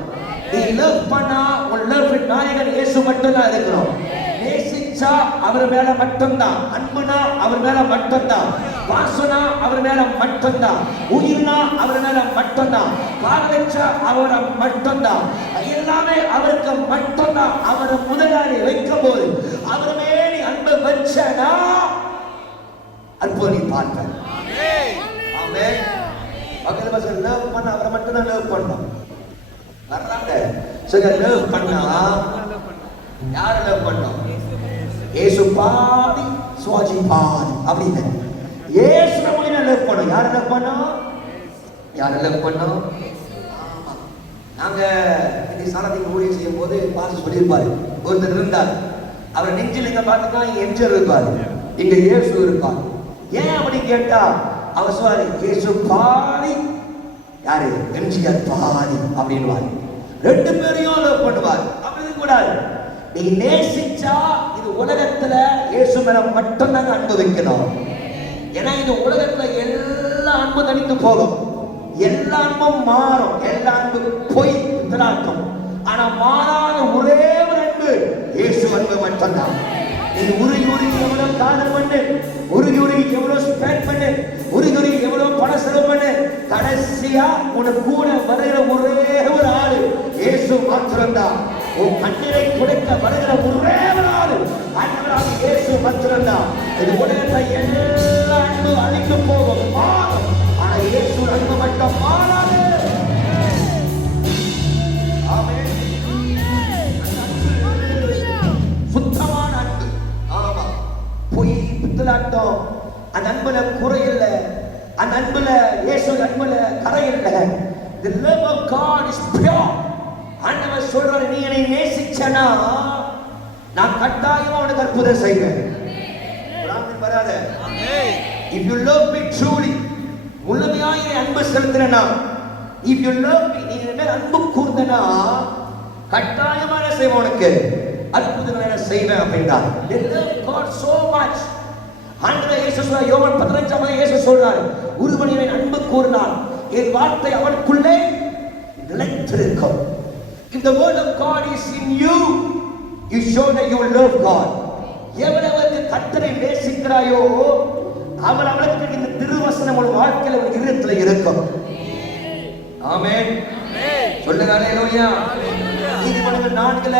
நீ லவ் பண்ணா உன் லவ் நாயகன் இயேசு மட்டும்தான் இருக்கணும். நேசிச்சா அவர் மேல மட்டும்தான், அன்புனா அவர் மேல மட்டும்தான், வாசனா அவர் மேல மட்டும்தான், உயிர்னா அவர் மேல மட்டும்தான், காதலிச்சா அவரை மட்டும்தான், எல்லாமே அவருக்கு மட்டும்தான். அவரை முதலாளி வைக்கும் போது அவர் மேலே அன்பை வச்சனா அற்புதம் நீ பார்க்க. ஆமென். பக்கத்துல பசங்க லவ் பண்ண அவரை மட்டும்தான் லவ் பண்ணணும். வர்றாங்க சரி, லவ் பண்ணா யாரை லவ் பண்ணோம்? இயேசு பாதி சுவாஜி பாதி அப்படின்னு இயேசு நம்மள லவ் பண்ணோம். யாரை லவ் பண்ணோம்? யாரை லவ் பண்ணோம்? நாங்க இந்த சாரதிக்கு ஊழியம் செய்யும் போது பாஸ்டர் சொல்லியிருப்பாரு, ஒருத்தர் இருந்தார், அவர் நெஞ்சில் எங்க பார்த்துக்கா எம்ஜிஆர் இருப்பாரு, இங்க இயேசு இருப்பார். ஏன் அப்படி கேட்டா அவர் சொல்வாரு, இயேசு பாதி, யாரு? எம்ஜிஆர் பாதி அப்படின்னு ரெண்டு பேரையும் லவ் பண்ணுவார். அப்படி கூடாது. நீ நேசிச்சா இது உலகத்துல இயேசு மேல மட்டும் தாங்க அன்பு வைக்கணும். ஏன்னா இது உலகத்துல எல்லா அன்பு தனித்து போகும், எல்லா அன்பும் மாறும், எல்லா அன்பு பொய் திராட்டம். ஆனா மாறாத ஒரே ஒரு அன்பு இயேசு அன்பு மட்டும்தான். நீ உருகி உருகி எவ்வளவு காலம் பண்ணு, உருகி உருகி எவ்வளவு ஸ்பெண்ட் பண்ணு, உருகி உருகி எவ்வளவு பணம் செலவு பண்ணு, கடைசியா உனக்கு கூட வருகிற ஒரே ஒரு ஆளு இயேசு மாத்திரம்தான். உன் கண்ணீரை குடைக்க வருகிற ஒரே ஒரு ஆளு ஆண்டவராக இயேசு மாத்திரம்தான். இது உலகத்தை எல்லா அன்பு அழிந்து போகும் மாறும், ஆனா இயேசு அன்பு மட்டும் மாறாது. ஆமென். சுத்தமான அன்பு. ஆமா, பொய் பித்தலாட்டம் அந்த அன்புல குறை இல்லை, அந்த அன்புல இயேசு அன்புல கரை இல்லை. The love of God is pure. ஆண்டவர் சொல்றாரு, நீ என்னை நேசிச்சனா நான் கட்டாயமா உனக்கு அற்புதம் செய்வேன். ஆமென். வராத. ஆமென். If you love me truly, முழுமையாய் நீ அன்பு செலுத்தினா, if you love me, நீ என் மேல் அன்பு கூர்ந்தனா கட்டாயமா என்ன செய்வேன், உனக்கு அற்புதங்களை நான் செய்வேன் அப்படின்னா. They love God so much. ஆண்டவர் இயேசு சொல்றார், யோவான் 15 இயேசு சொல்றார், ஒருவன் என்னை அன்பு கூர்ந்தால் என் வார்த்தை அவனுக்குள்ளே நிலைத்திருக்கும். If the word of God is in you, you show that you love God. எவனவனுக்கு கர்த்தரை நேசிக்கிறாயோ அவனுக்கு இந்த திருவசனம் உன் வாழ்க்கையில ஒரு இருதயத்துல இருக்கும். ஆமென். சொல்லுங்க அல்லேலூயா. நீதிமொழிகள் 4ல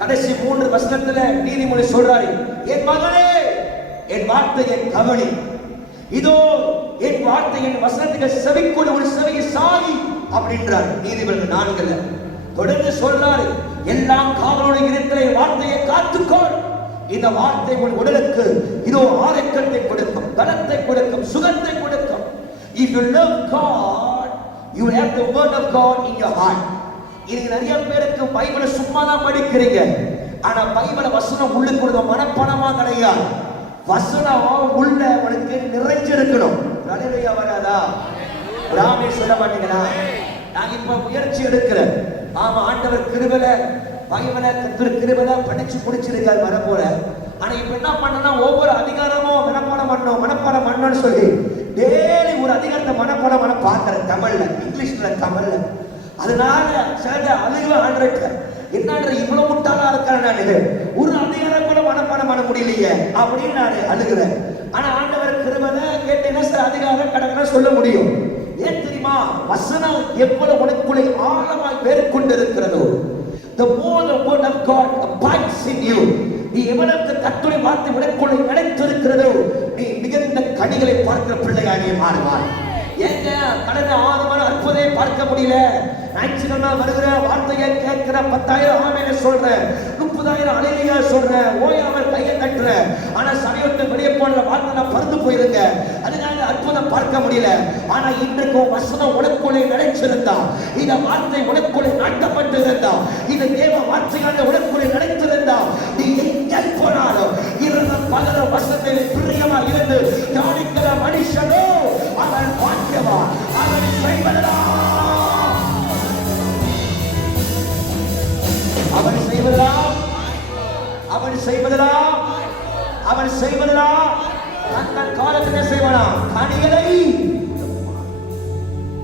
கடைசி 3 வசனத்துல நீதிமொழி சொல்றாரு, என் மகனே என் வார்த்தையை கவனி, இதோ என் வார்த்தையின் வசனத்துக்கு செவிக்கொடு, ஒரு செவியை சாகி அப்படின்றார் நீதிமொழிகள் 4ல. தொடர்ந்து சொல்றாரு, எல்லாம் காவலோட இருதயத்திலே வார்த்தையை காத்துக்கொள், இந்த வார்த்தை உன் உடலுக்கு இதோ ஆரோக்கியத்தை கொடுக்கும், பலத்தை கொடுக்கும், சுகத்தை கொடுக்கும். If you love God, you will have the word of God in your heart. இது நிறைய பேருக்கு பைபிளை சும்மா தான் படிக்கிறீங்க, ஆனா பைபிள வசனம் உள்ளுக்குள்ள மனப்பாடமா கிடையாது. வசனம் உள்ள உனக்கு நிறைஞ்சிருக்கணும். ஹல்லேலூயா. வராதா? ராமே சொல்ல மாட்டீங்களா? நான் இப்ப முயற்சி எடுக்கிறேன். ஆமா, ஆண்டவர் கிருபையில பைபிளை கர்த்தர் கிருபையில படிச்சு முடிச்சிருக்காரு வர போல. ஆனா இப்ப என்ன பண்ணனா, ஒவ்வொரு அதிகாரமும் மனப்பாடம் பண்ணணும்னு சொல்லி டெய்லி ஒரு அதிகாரத்தை மனப்பாடம் பண்ண பார்க்கிறேன், தமிழ்ல, இங்கிலீஷ்ல, தமிழ்ல. அதனால சில அழுக ஆண்டவர்கிட்ட, என்னன்ற இவ்வளவு முட்டாளா இருக்கிறேன், நான் ஒரு அதிகாரம் கூட மனப்பாடம் பண்ண முடியலையே அப்படின்னு நான் அழுகிறேன். ஆனா ஆண்டவர் கிருபையில கேட்டீங்கன்னா சில அதிகாரம் கடற்கரை சொல்ல முடியும். ஏன் தெரியுமா? வசனம் எவ்வளவு உனக்குள்ளே ஆழமாய் வேர்கொண்டிருக்கிறதோ, the more the word of God abides in you, நீ எவ்வளவு கர்த்தருடைய வார்த்தை உனக்குள்ளே நிலைத்திருக்கிறதோ, நீ மிகுந்த கனிகளை பார்க்கிற பிள்ளையாக மாறுவாய். ஏங்க கடந்த 6 மாதம் அற்புதத்தை பார்க்க முடியல, ஞாயிற்றுக்கிழமை வருகிற வார்த்தையை கேட்கிற 10,000 ஆமென் சொல்றேன், 30,000 அல்லேலூயா சொல்றேன், ஓயாமல் கையை கட்டுறேன், ஆனா சபையோட்டு வெளியே போன வார்த்தை பறந்து போயிருங்க, அதனால அற்புதம் பார்க்க முடியல. ஆனா இன்றைக்கு வசனம் உனக்குள்ளே நிலைச்சிருந்தா, இந்த வார்த்தை உனக்குள்ளே நாட்டப்பட்டு இருந்தா, இந்த தேவ வார்த்தையான உனக்குள்ளே நிலைத்திருந்தா, நீ எங்கே போனாலும் இரவு பகல வசனத்தில் பிரியமா இருந்து தியானிக்கிற மனுஷனோ அவன் பாக்கியவான். அவன் செய்வதா அவன் செய்வதா அவன் செய்வதா அவன் செய்வதா அந்த காலத்தில் செய்வனா கனிகளை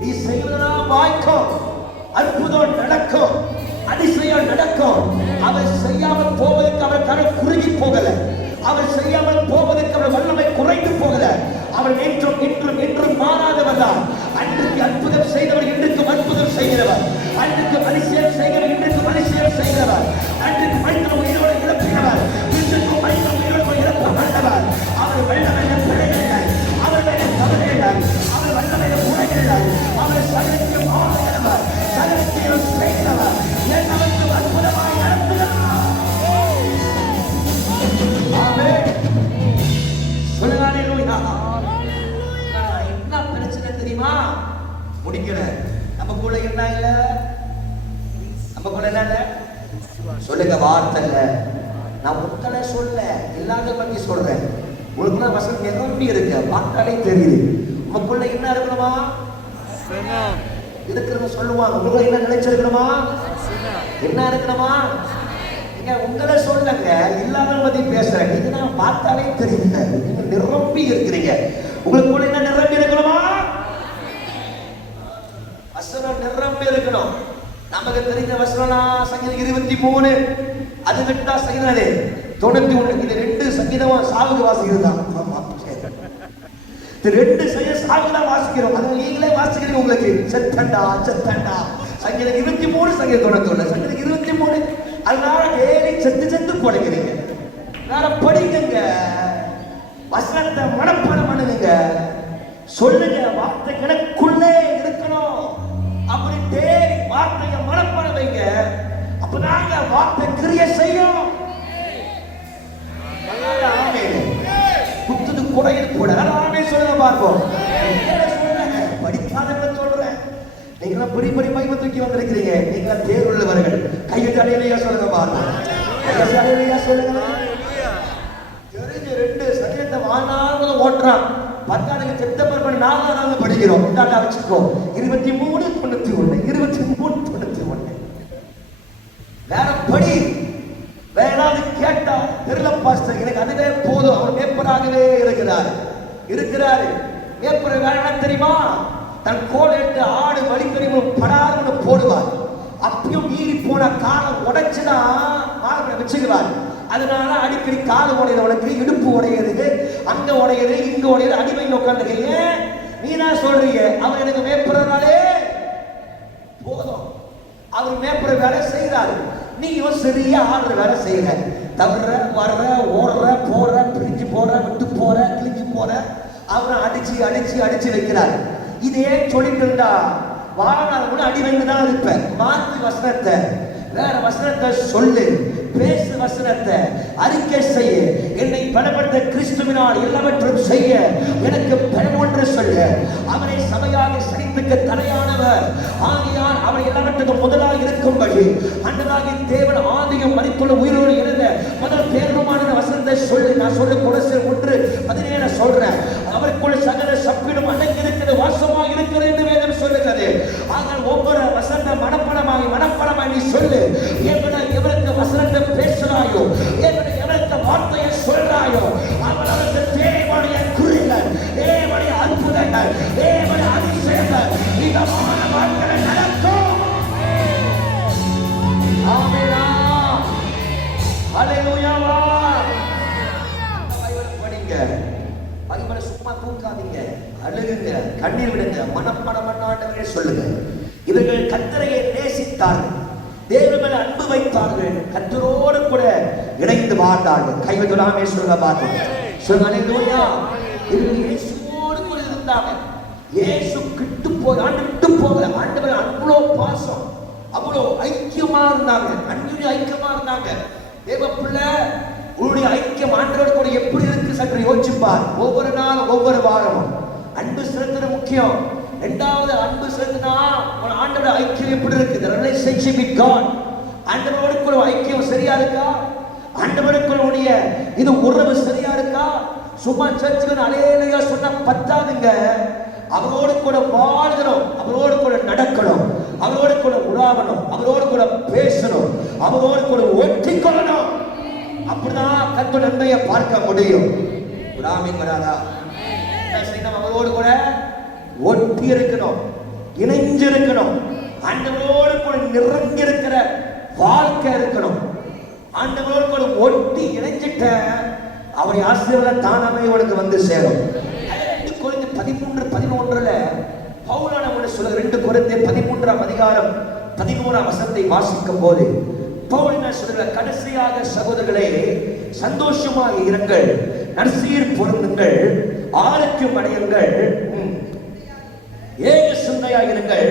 நீ செய்வதா வாய்க்கும், அற்புதம் நடக்கும், அதிசயம் நடக்கும். அவன் செய்யாமல் போவதற்கு அவன் கரை குறுகி போகல, அவன் செய்யாமல் போவதற்கு அவன் வல்லமை குறைந்து போகல. அவன் என்றும் என்றும் என்றும் மாறாதவர் தான். அன்றைக்கு அற்புதம் செய்தவர் இன்றைக்கு அற்புதம் செய்கிறவர், அன்றைக்கு அதிசயம் செய்கிறவர் இன்றைக்கு அதிசயம் செய்கிறவர், அன்றைக்கு மனிதன் உயிரோடு இழப்பினவர் இன்றைக்கு மனிதன் உயிரோடு இழப்ப வல்லவர். அவர் வல்லமையை பிழையில்லை, அவர் மேலே கவலையில்லை, அவர் வல்லமையை உரையில்லை, அவர் சகலத்தையும் ஆளுகிறவர், சகலத்தையும் செய்கிறவர், என் அவருக்கு அற்புதமாய் நடத்துகிறார். என்ன பிரச்சனை தெரியுமா? முடிக்கிறேன். நமக்குள்ள என்ன இல்ல? நமக்குள்ள என்ன இல்ல? சொல்லுங்க, வார்த்தை இல்ல. நான் முத்தனை சொல்ல எல்லாத்த பத்தி சொல்றேன். உங்களுக்குள்ள வசனம் நிரம்பி இருக்கு, வார்த்தாலே தெரியுது. நமக்குள்ள என்ன இருக்கணுமா? இருக்கிறத சொல்லுவாங்க. உங்களுக்குள்ள என்ன நினைச்சிருக்கணுமா? என்ன இருக்கணுமா? உங்களை சொல்லுங்க, இல்லாத பத்தி பேசுறேன். நீங்க நான் பார்த்தாலே தெரியுங்க, நீங்க நிரம்பி இருக்கிறீங்க. உங்களுக்கு கூட என்ன நிரம்பி இருக்கணுமா? வசனம் நிரம்பி இருக்கணும். நமக்கு தெரிஞ்ச வசனம் சங்கீதம் 23 அது விட்டா சங்கீதம் 91 இது 2 சங்கீதமா சாவுக்கு வாசிக்கிறது தான். ஆமா இது 2 சாவுக்கு தான் வாசிக்கிறோம். அதை நீங்களே வாசிக்கிறீங்க. உங்களுக்கு செத்தண்டா செத்தண்டா சங்கீதம் 23 சங்கீதம் 91 சங்கீதம் 23. அதனால டெய்லி செத்து படுக்கிறீங்க. வேற படிக்குங்க, வசனத்தை மனப்பாடம் பண்ணுங்க, சொல்லுங்க. வார்த்தை எனக்குள்ளே இருக்கணும். அப்படி டெய்லி வார்த்தையை மனப்பாடம் வைங்க. அப்பதாங்க வார்த்தை கிரியை செய்யும். குத்துது குறையில் கூட ஆமே சொல்லுங்க பார்ப்போம். படிக்காதவங்க சொல்றேன். நீங்களா பெரிய பெரிய பைபை தூக்கி வந்திருக்கிறீங்க. நீங்களா தேர்வுள்ளவர்கள். கையை தலையிலையா சொல்லுங்க பார்ப்போம். கையை சொல்லுங்க. தெரிஞ்சு 2 சதவீதத்தை வாழ்நாள் ஓட்டுறான். 10 செப்டம்பர் 4 படிக்கிறோம். வச்சுக்கோ 23 91 23 91. வேற படி வேற ஏதாவது கேட்டா தெரியல பாஸ்டர், எனக்கு அதுவே போதும். அவர் மேப்பராகவே இருக்கிறாரு. மேப்பர் வேற என்ன தெரியுமா? தன் கோல் எடுத்து ஆடு வழி தெரியுமா படாதுன்னு போடுவார். அப்பயும் மீறி போன காலை உடைச்சுனா மாலை வச்சுக்குவார். அதனால அடிக்கடி கால் உடையவனுக்கு இடுப்பு உடையுது, அங்க உடையுது, இங்க உடையுது, அடிமையில் உட்காந்துருக்கீங்க. நீ தான் சொல்றீங்க அவர் எனக்கு மேப்பறாலே போதும். அவர் மேப்பற வேலை செய்யறாரு. நீயும் சரியா ஆடுற வேலை செய்யற. தவிர வர்ற ஓடுற போற பிரிஞ்சு போற விட்டு போற கிழிஞ்சு போற அவரை அடிச்சு வைக்கிறாரு. இதே சொல்லிட்டு இருந்தா வாழ்நாள் கூட அடி வைந்துதான் இருப்பேன். மாற்றி வசனத்தை வேற வசனத்தை சொல்லு, பேசு, வசனத்தை அறிக்கை செய்ய. என்னை பலப்படுத்த கிறிஸ்துவினால் எல்லாவற்றும் செய்ய எனக்கு பலன் ஒன்று சொல்ல. அவரை சபையாக சைத்துக்கு தலையானவர் ஆகியார் அவர் எல்லாவற்றுக்கும் முதலாக இருக்கும்படி அன்றதாகி தேவன் ஆதியும் மதிப்புள்ள உயிரோடு இருந்த முதல் தேர்வுமான வசனத்தை சொல்லு. நான் சொல்ல குலசில் 1:17 சொல்றேன். அவருக்குள் சகல சப்பிடும் அடங்கியிருக்கிறது, வாசமாக இருக்கிறது என்று வேதம் சொல்லுகிறது. ஆனால் ஒவ்வொரு வசன மனப்படமாய் நீ சொல்லு. எவருக்கு வசனத்தை பேசுறாயோ, எவருக்கு வார்த்தையை சொல்றாயோ அவர்களுக்கு தேவனுடைய குறிகள், தேவனுடைய அற்புதங்கள், தேவனுடைய அதிசயங்கள், விதமான வார்த்தை நடக்கும். ஆமென். ஹல்லேலூயா. படிங்க, பைபிளை சும்மா தூக்காதீங்க, அழுகுங்க, கண்ணீர் விடுங்க, மனப்படமன்னாண்டவரே சொல்லுங்க. இவர்கள் கர்த்தரையை நேசித்தார்கள், தேவர்கள் அன்பு வைத்தார்கள், கர்த்தரோடு கூட இணைந்து வாழ்ந்தார்கள். கைவிடாமே சொல்ல பார்த்தாங்க. ஹல்லேலூயா. இவர்கள் இயேசுவோடு கூட இருந்தாங்க. இயேசு கிட்டு போய் விட்டு போகல. ஆண்டவர் அவ்வளோ பாசம், அவ்வளோ ஐக்கியமா இருந்தாங்க, அன்புடைய ஐக்கியமா இருந்தாங்க. தேவ பிள்ளை உன்னுடைய ஐக்கியம் ஆண்டவரோடு கூட எப்படி இருக்கு சற்று யோசிப்பார். ஒவ்வொரு நாளும் ஒவ்வொரு வாரமும் அன்பு செலுத்துறது முக்கியம். இரண்டாவது அன்பு செலுத்தினா உன் ஆண்டவரோட ஐக்கியம் எப்படி இருக்கு? the relationship with God. ஆண்டவரோடு கூட ஐக்கியம் சரியா இருக்கா? ஆண்டவருக்குள்ள இது உறவு சரியா இருக்கா? சும்மா சர்ச்சுக்கு அல்லேலூயா சொன்னா பத்தாதுங்க. அவரோடு கூட வாழணும், அவரோடு கூட நடக்கணும், அவரோடு கூட உலாவணும், அவரோடு கூட பேசணும், அவரோடு கூட ஒட்டிக்கொள்ளணும். அப்படிதான் கர்த்தர் நன்மையை பார்க்க முடியும். ஆமென். வராதா? அவரோடு கூட ஒட்டி இருக்கணும், இணைஞ்சு இருக்கணும், ஆண்டவரோடு கூட நிறைஞ்சு இருக்கிற வாழ்க்கை இருக்கணும். ஆண்டவரோடு கூட ஒட்டி இணைஞ்சிட்ட அவருடைய ஆசீர்வாதம் தானாமே உனக்கு வந்து சேரும். 2 கொரிந்தியர் 13:11 பவுலானவர் சொல்ல 2 கொரிந்தியர் 13:11 வாசிக்கும் போது பவுல் என்ன சொல்ற? கடைசியாக சகோதரர்களே சந்தோஷமாக இருங்கள், நற்சீர் பொருந்துங்கள், ஆரோக்கியம் அடையுங்கள், ஏக சிந்தையாக இருங்கள்,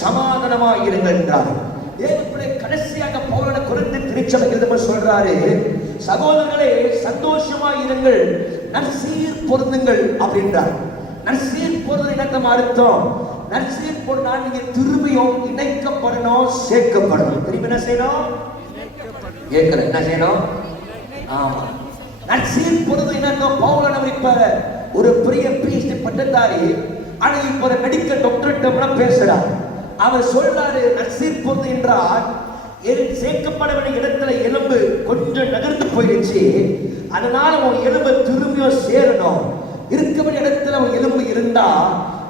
சமாதானமாக இருங்கள் என்றார். தேவனுடைய கடைசியாக பவுலான கொரிந்தியர் திருச்சபைக்கு சொல்றாரு, சகோதரர்களே சந்தோஷமாக இருங்கள், நற்சீர் பொருந்துங்கள் அப்படின்றார். நற்சீர் பொருள் இணக்கம் அர்த்தம். நற்சீர் பொருள் நீங்க திரும்பியும் இணைக்கப்படணும், சேர்க்கப்படணும். திரும்பி என்ன செய்யணும்? என்ன செய்யணும்? ஆமா. நற்சீர் பொருள் இணக்கம் பவுலானவர் இப்ப ஒரு பெரிய PhD பட்டதாரி, ஆனா இப்ப மெடிக்கல் டாக்டர் பேசுறார். அவர் சொல்றாரு, நற்சீர் பொருள் என்றால் சேர்க்கப்பட வேண்டிய இடத்துல எலும்பு கொஞ்சம் நகர்ந்து போயிடுச்சு, அதனால உன் எலும்பு திரும்பியும் சேரணும். இருக்க வேண்டிய இடத்துல உன் எலும்பு இருந்தா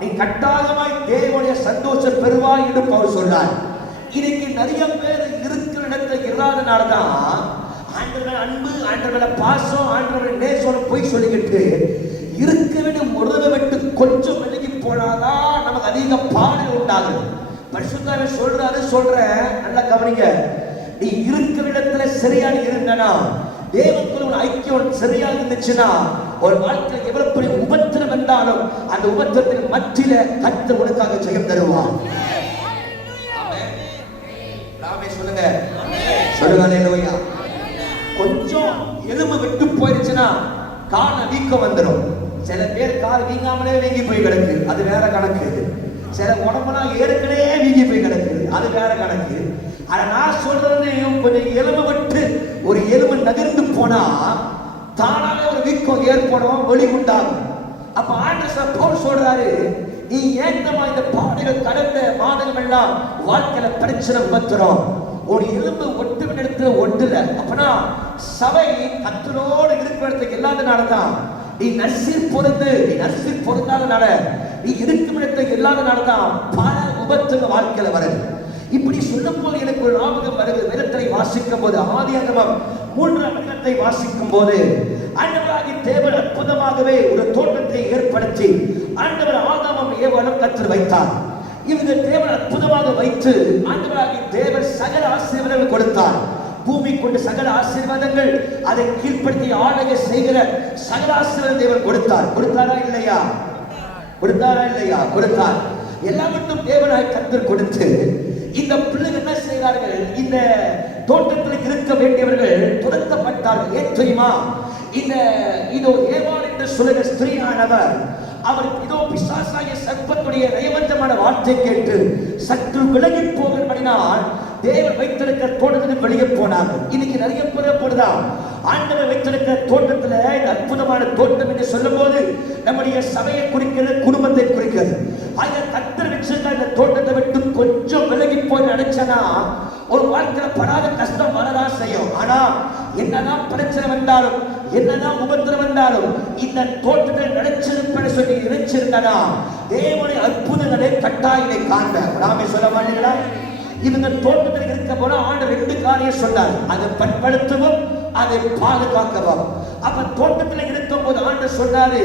நீ கட்டாயமாய் தேவனுடைய சந்தோஷம் பெறுவாய் என்று பவுல் சொல்றார். இன்னைக்கு நிறைய பேர் இருக்கிற இடத்துல இல்லாதனாலதான் ஆண்டவர் அன்பு, ஆண்டவர் பாசம், ஆண்டவர் நேசம் போய் சொல்லிக்கிட்டு இருக்க வேண்டும். உறவை விட்டு கொஞ்சம் விலகி போனாதான் நமக்கு அதிக பாடல் உண்டாகுது. பரிசுத்தாவே சொல்ற நல்லா கவனிங்க. நீ இருக்கிற இடத்துல சரியாக இருந்தனா, தேவனுக்குள்ள ஐக்கியம் சரியாக இருந்துச்சுன்னா, ஒரு வாழ்க்கையில் எவ்வளவு பெரிய உபத்திரம் வந்தாலும் அந்த உபத்திரத்தின் மத்தியில கர்த்தர் உனக்காக ஜெயம் தருவார். சொல்லுங்க சொல்லுங்க அல்லேலூயா. கொஞ்சம் எலும்பு விட்டு போயிடுச்சுன்னா கால வீக்கம் வந்துடும். சில பேர் கால் வீங்காமலே வீங்கி போய் கிடக்கு, அது வேற கணக்கு. சில உடம்புலாம் ஏற்கனவே வீங்கி போய் கிடக்குது, அது வேற கணக்கு. ஆனா நான் சொல்றது கொஞ்சம் எலும்பு விட்டு ஒரு எலும்பு நகர்ந்து போனா தானாவே ஒரு வீக்கம் ஏற்படும், வெளி உண்டாகும். அப்ப ஆண்டவர் பவுல் சொல்றாரு, நீ ஏந்தமா இந்த பாடுகள் கடந்த மாதங்கள் எல்லாம் வாழ்க்கையில பிரச்சனை பத்துறோம், ஒரு எலும்பு ஒட்டு இடத்துல ஒட்டுல. அப்பனா சபை கத்தரோடு இருக்கிறதுக்கு இல்லாதனாலதான், நீ நர்சில் பொருந்தாதனால, நீ இருக்கும் இடத்துக்கு இல்லாதனாலதான் பல உபத்திர வாழ்க்கையில வருது. இப்படி சொல்லும் போது எனக்கு ஒரு ஞாபகம் வருது. வேதத்தை வாசிக்கும் போது, ஆதியாகமம் 3ஆம் அதிகாரத்தை வாசிக்கும் போது, ஆண்டவராகிய தேவன் அற்புதமாகவே ஒரு தோட்டத்தை ஏற்படுத்தி ஆண்டவர் ஆதாமும் ஏவாளும் கர்த்தர் வைத்தார். இவங்க தேவன் அற்புதமாக வைத்து ஆண்டவராகிய தேவன் சகல ஆசீர்வாதங்கள் கொடுத்தார். பூமி கொண்டு சகல ஆசீர்வாதங்கள், அதை கீழ்ப்படுத்தி ஆளுகை செய்கிற சகல ஆசீர்வாதம் தேவன் கொடுத்தார். கொடுத்தாரா இல்லையா? கொடுத்தார். எல்லாவற்றும் தேவனாய் கர்த்தர் கொடுத்து, இந்த பிள்ளைகள் என்ன செய்கிறார்கள்? இந்த தோட்டத்தில் இருக்க வேண்டியவர்கள் துரத்தப்பட்டார்கள். ஏன் தெரியுமா? இதோ ஏவாள் என்று சொல்லுகிற ஸ்திரீயானவர், அவர் இதோ பிசாசாகிய சர்ப்பத்துடைய நயவஞ்சமான வார்த்தை கேட்டு சற்று விலகி போகிறபடினால் தேவன் வைத்திருக்கிற தோட்டத்துக்கு வெளியே போனார்கள். இன்னைக்கு நிறைய பேர் ஆண்டவர் வைத்திருக்கிற தோட்டத்துல அற்புதமான தோட்டம் என்று சொல்லும் போது நம்முடைய சபையை குறிக்கிறது, குடும்பத்தை குறிக்கிறது. ஆக கர்த்தர் வச்சிருக்க இந்த தோட்டத்தை விட்டு கொஞ்சம் விலகி போய் நினைச்சனா ஒரு வாழ்க்கையில படாத கஷ்டம் வரதான் செய்யும். ஆனா என்னதான் பிரச்சனை வந்தாலும், என்னதான் உபத்திரம் வந்தாலும், இந்த தோட்டத்தை நினைச்சிருப்பேன்னு சொல்லி நினைச்சிருந்தனா தேவனுடைய அற்புதங்களை கட்டாயினை காண்ப. நாமே சொல்ல மாட்டீங்களா? இவங்க தோட்டத்தில் இருக்க போல ஆண்டவர் 2 காரியம் சொன்னார், அதை பண்படுத்தவும் அதை பாதுகாக்கவும். அப்ப தோட்டத்தில் இருக்கும் போது ஆண்டவர் சொன்னாரு,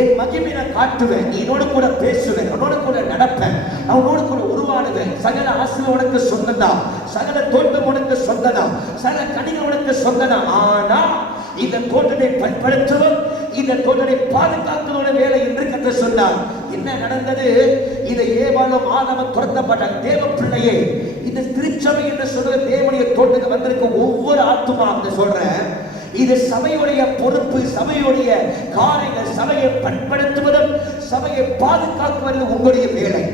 என் மகிமை நான் காட்டுவேன், நீ என்னோட கூட பேசுவேன், உன்னோட கூட நடப்பேன், அவனோட கூட உருவாடுவேன். சகல ஆசீர்வாதம் உனக்கு சொந்ததான், சகல தோட்டம் உனக்கு சொந்ததான், சகல கனிகள் உனக்கு சொந்ததான். ஆனா இந்த தோட்டத்தை பண்படுத்தவும் இந்த தோட்டத்தை பாதுகாக்கிறோட வேலை என்று கர்த்தர் சொன்னார். என்ன நடந்தது? இதை ஏவாளும் ஆதாமும் துரத்தப்பட்டார். தேவ பிள்ளையே, இந்த திருச்சபை என்று சொல்ற தேவனுடைய தோட்டத்துக்கு வந்திருக்க ஒவ்வொரு ஆத்துமா சொல்றேன், இது சபையுடைய பொறுப்பு, சபையுடைய காரியங்கள், சபையை பண்படுத்துவதும் சபையை பாதுகாக்குவது உங்களுடைய வேலை.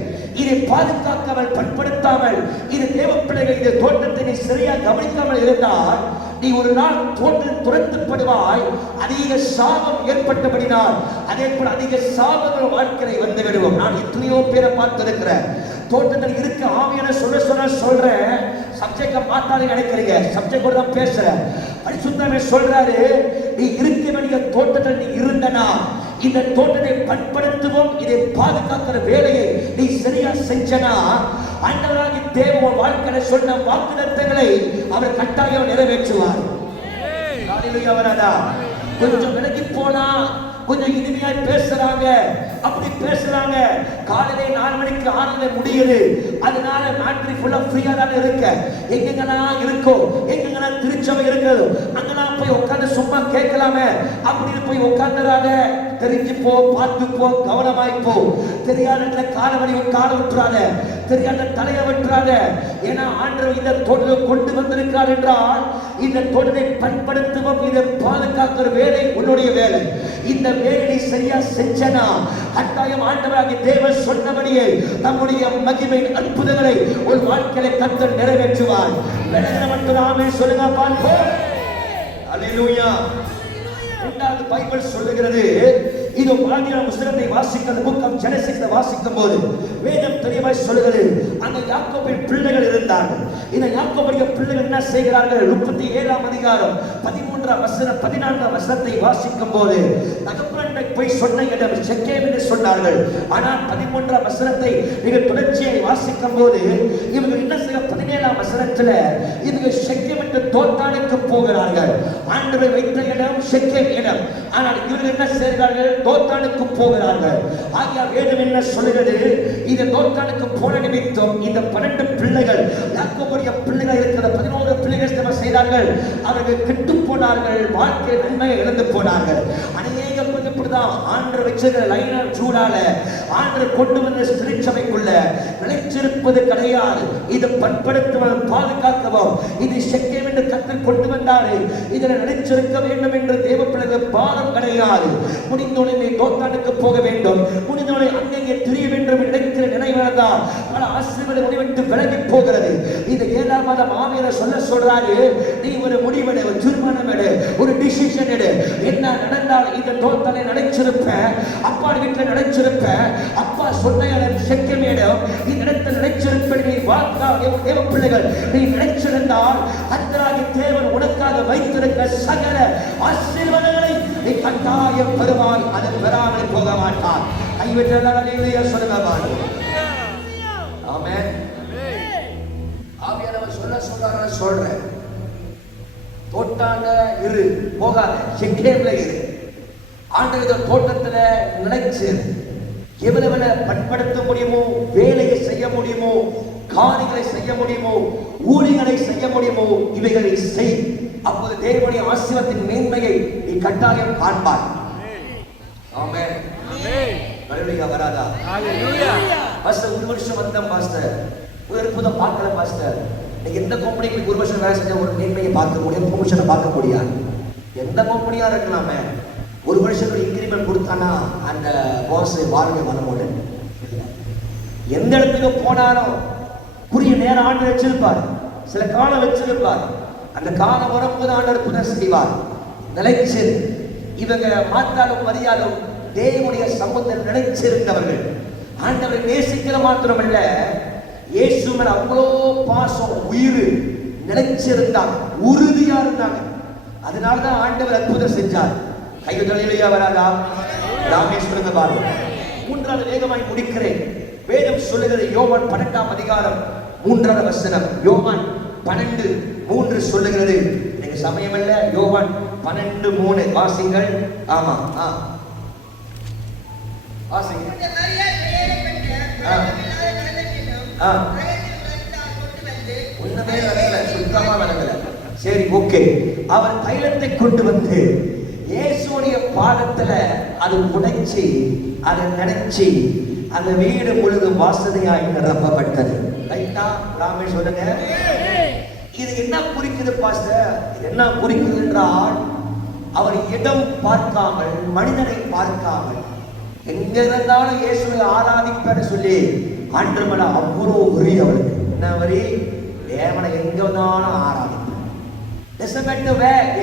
இதை பாதுகாக்காமல் பண்படுத்தாமல் இது தேவ பிள்ளைகள் இந்த தோட்டத்தை நீ சரியா கவனிக்காமல் இருந்தால் நீ ஒரு நாள் தோட்டம் துரத்தப்படுவாய். அதிக சாபம் ஏற்பட்டபடினால் அதே போல அதிக சாபங்கள் வாழ்க்கையை வந்து விடுவோம். நான் எத்தனையோ பேரை பார்த்திருக்கிறேன். தோட்டத்தில் இருக்க ஆவியான சொல்றேன். சப்ஜெக்ட பார்த்தாலே நினைக்கிறீங்க, சப்ஜெக்ட் கூட தான் பேசுறேன். பரிசுத்தமே சொல்றாரு, நீ இருக்க வேண்டிய தோட்டத்தில் நீ இருந்தனா இந்த தோட்டத்தை பண்படுத்துவோம், இதை பாதுகாக்கிற வேலையை நீ சரியா செஞ்சனா ஆண்டவராகிய தேவன் வாழ்க்கையில சொன்ன வாக்குத்தத்தங்களை அவர் கட்டாயம் நிறைவேற்றுவார். ஹல்லேலூயா வரதா? கொஞ்சம் விலகி போனா கொஞ்சம் இனிமையாய் பேசுறாங்க, அப்படி பேசுறாங்க. காலையிலே 4 மணிக்கு 6 முடியுது, அதனால நாட்கள் ஃபுல்லா ஃப்ரீயா தான் இருக்க. எங்கெங்கெல்லாம் இருக்கோ, எங்கெங்கெல்லாம் திருச்சபை இருக்குது, அங்கெல்லாம் போய் உட்கார்ந்து சும்மா கேட்கலாமே அப்படின்னு போய் உட்கார்ந்துறாங்க. தெரிஞ்சு போ, பார்த்து போ, கவனமாய் போ. தெரியாத காலை விட்டுறாத, தெரியாத தலையை விட்டுறாத. ஏன்னா ஆண்டவர் இந்த தோட்டத்தை கொண்டு வந்திருக்கார் என்றால் இந்த தோட்டத்தை பண்படுத்துவோம், இதை பாதுகாக்கிற வேலை உன்னுடைய வேலை. இந்த வேலை சரியா செஞ்சனா கட்டாயம் ஆண்டவராகிய தேவன் சொன்னபடியே நம்முடைய மகிமை அற்புதங்களை ஒரு வாழ்க்கையில கர்த்தர் நிறைவேற்றுவார். விலகின மட்டும் நாமே சொல்லுங்க பார்ப்போம். அல்லேலூயா. 2வது பைபிள் சொல்லுகிறது, இதோ ஆதியாகம புத்தகத்தை வாசிக்கிற புக் ஆஃப் ஜெனசிஸ் வாசிக்கும் போது வேதம் தெளிவாய் சொல்கிறது, அங்க யாக்கோபின் பிள்ளைகள் இருந்தார்கள். இந்த யாக்கோபுடைய பிள்ளைகள் என்ன செய்கிறார்கள்? 37ஆம் அதிகாரம் 13ஆம் வசனம் 14ஆம் வசனத்தை வாசிக்கும் போது தகப்பனை போய் சொன்ன இடம் செக்கேம் என்று சொன்னார்கள். ஆனால் 13ஆம் வசனத்தை நீங்கள் தொடர்ச்சியை வாசிக்கும் போது இவங்க என்ன செய்ய 17ஆம் வசனத்துல இவங்க செக்கேம் என்று தோத்தானுக்கு போகிறார்கள். ஆண்டவர் வைத்த இடம் செக்கேம் இடம். ஆனால் இவர்கள் என்ன செய்கிறார்கள்? தோத்தானுக்கு போகிறார்கள். ஆகிய வேதம் என்ன சொல்கிறது? இந்த தோத்தானுக்கு போன நிமித்தம் இந்த 12 பிள்ளைகள் யாக்கோபுடைய பிள்ளைகள் இருக்கிற 11 பிள்ளைகள் என்ன செய்தார்கள்? அவர்கள் கெட்டு போனார்கள், வாழ்க்கை நன்மையை இழந்து போனார்கள். அநேக இப்படிதான் ஆண்டவர் வச்சிருக்கிற லைனர் சூடால ஆண்டவர் கொண்டு வந்த திருச்சபைக்குள்ள நிலைச்சிருப்பது கிடையாது. இது பண்படுத்துவதும் பாதுகாக்கவும் இது செக்கேம் என்று கர்த்தர் கொண்டு வந்தாரு. இதில் நிலைச்சிருக்க வேண்டும் என்று தேவ பிள்ளைகள் பாரம் கிடையாது. முடிந்தோடனே தோத்தானுக்கு போக வேண்டும், முடிந்தோடனே அங்கே திரிய வேண்டும் நினைக்கிற நினைவுதான் பல ஆசீர்வாத முடிவெட்டு விலகி போகிறது. இந்த 7ஆம் மாதம் ஆவியானவர் சொல்றாரு, நீ ஒரு முடிவெடு, ஒரு தீர்மானம் எடு, ஒரு டிசிஷன் எடு. என்ன நடந்தால் இந்த தோத்தானை நினைச்சிருப்ப, அப்பா வீட்டில் நினைச்சிருப்ப, அப்பா சொன்ன செக்கேம் இடம் இந்த இடத்தில் நினைச்சிருப்ப. நீ வாக்கா தேவ பிள்ளைகள் நீ நினைச்சிருந்தால் கர்த்தராகிய தேவன் உனக்காக வைத்திருக்கிற சகல ஆசீர்வாதங்களை நீ கட்டாயம் பெறுவாய். அதை பெறாமல் போக மாட்டார். கைவிட்டு சொல்லுங்க. ஆமென். ஆவியானவர் சொல்றாரு, சொல்றேன், தோட்டாண்ட இரு, போகாத, செக்கேம்ல இரு. ஆண்டவர் தோட்டத்துல நினைச்சு எவ்வளவு பண்படுத்த முடியுமோ, வேலையை செய்ய முடியுமோ, காரியங்களை செய்ய முடியுமோ, ஊழியர்களை செய்ய முடியுமோ, இவைகளை செய். அப்போது தேவனுடைய ஆசீர்வாதத்தின் மேன்மையை நீ கட்டாயம் காண்பாய். ஆமென். ஹalleluya. வராதா? ஹalleluya. பாஸ்டர் ஒரு வருஷம் வந்தேன் பாஸ்டர், ஒரு அற்புதம் பார்க்கல பாஸ்டர். நீங்க எந்த கம்பெனிக்கு ஒரு வருஷம் வேலை செஞ்ச ஒரு மேன்மையை பார்க்க முடியும், ப்ரமோஷனை பார்க்க முடியாது. எந்த கம்பெனியா இருக்கலாமே, ஒரு வருஷத்துக்கு இன்கிரிமெண்ட் கொடுத்தானா அந்த பாஸ் வாழ்க்கை வரமோடு எந்த இடத்துக்கு போனாலும் குறிய நேரம் ஆண்டு வச்சிருப்பார், சில காலம் வச்சிருப்பார். அந்த காலம் வரும்போது ஆண்டவர் புன செய்வார். நிலைச்சு இவங்க மாத்தாலும் மரியாலும் தேவனுடைய சமூகத்தில் நிலைச்சிருந்தவர்கள் ஆண்டவரை நேசிக்கிற மாத்திரமல்ல, இயேசு மேல அவ்வளோ பாசம், உயிர் நிலைச்சிருந்தாங்க, உறுதியா இருந்தாங்க. அதனாலதான் ஆண்டவர் அற்புதம் செஞ்சார். கையுதலிலேயே வராதா? ராமேஸ்வரங்க பாருங்க. 3வது வேகமாய் முடிக்கிறேன். வேதம் சொல்லுகிறது, யோவான் 12ஆம் அதிகாரம் 3வது வசனம். யோவான் 12:3 சொல்லுகிறது. எனக்கு சமயம் இல்ல, யோவான் 12:3 வாசிங்கள். ஆமா, வாசிங்க. ஒண்ணுமே நடக்கல, சுத்தமா நடக்கல. சரி, ஓகே. அவர் தைலத்தை கொண்டு வந்து இயேசுடைய பாதத்துல அது உடைச்சி அதை நினைச்சு அந்த வீடு முழுதும் வாசனையாய் நிரப்பப்பட்டது. ரைட்டா? ராமே சொல்லுங்க. இது என்ன குறிக்குது பாஸ்டர்? இது என்ன குறிக்குது என்றால், அவர் இடம் பார்க்காமல், மனிதனை பார்க்காமல், எங்க இருந்தாலும் இயேசுவை ஆராதிப்பார் சொல்லி ஆண்டவரை அவ்வளோ உரி. அவளுக்கு என்ன வரி? தேவனை எங்க இருந்தாலும் ஆராதிப்பார்.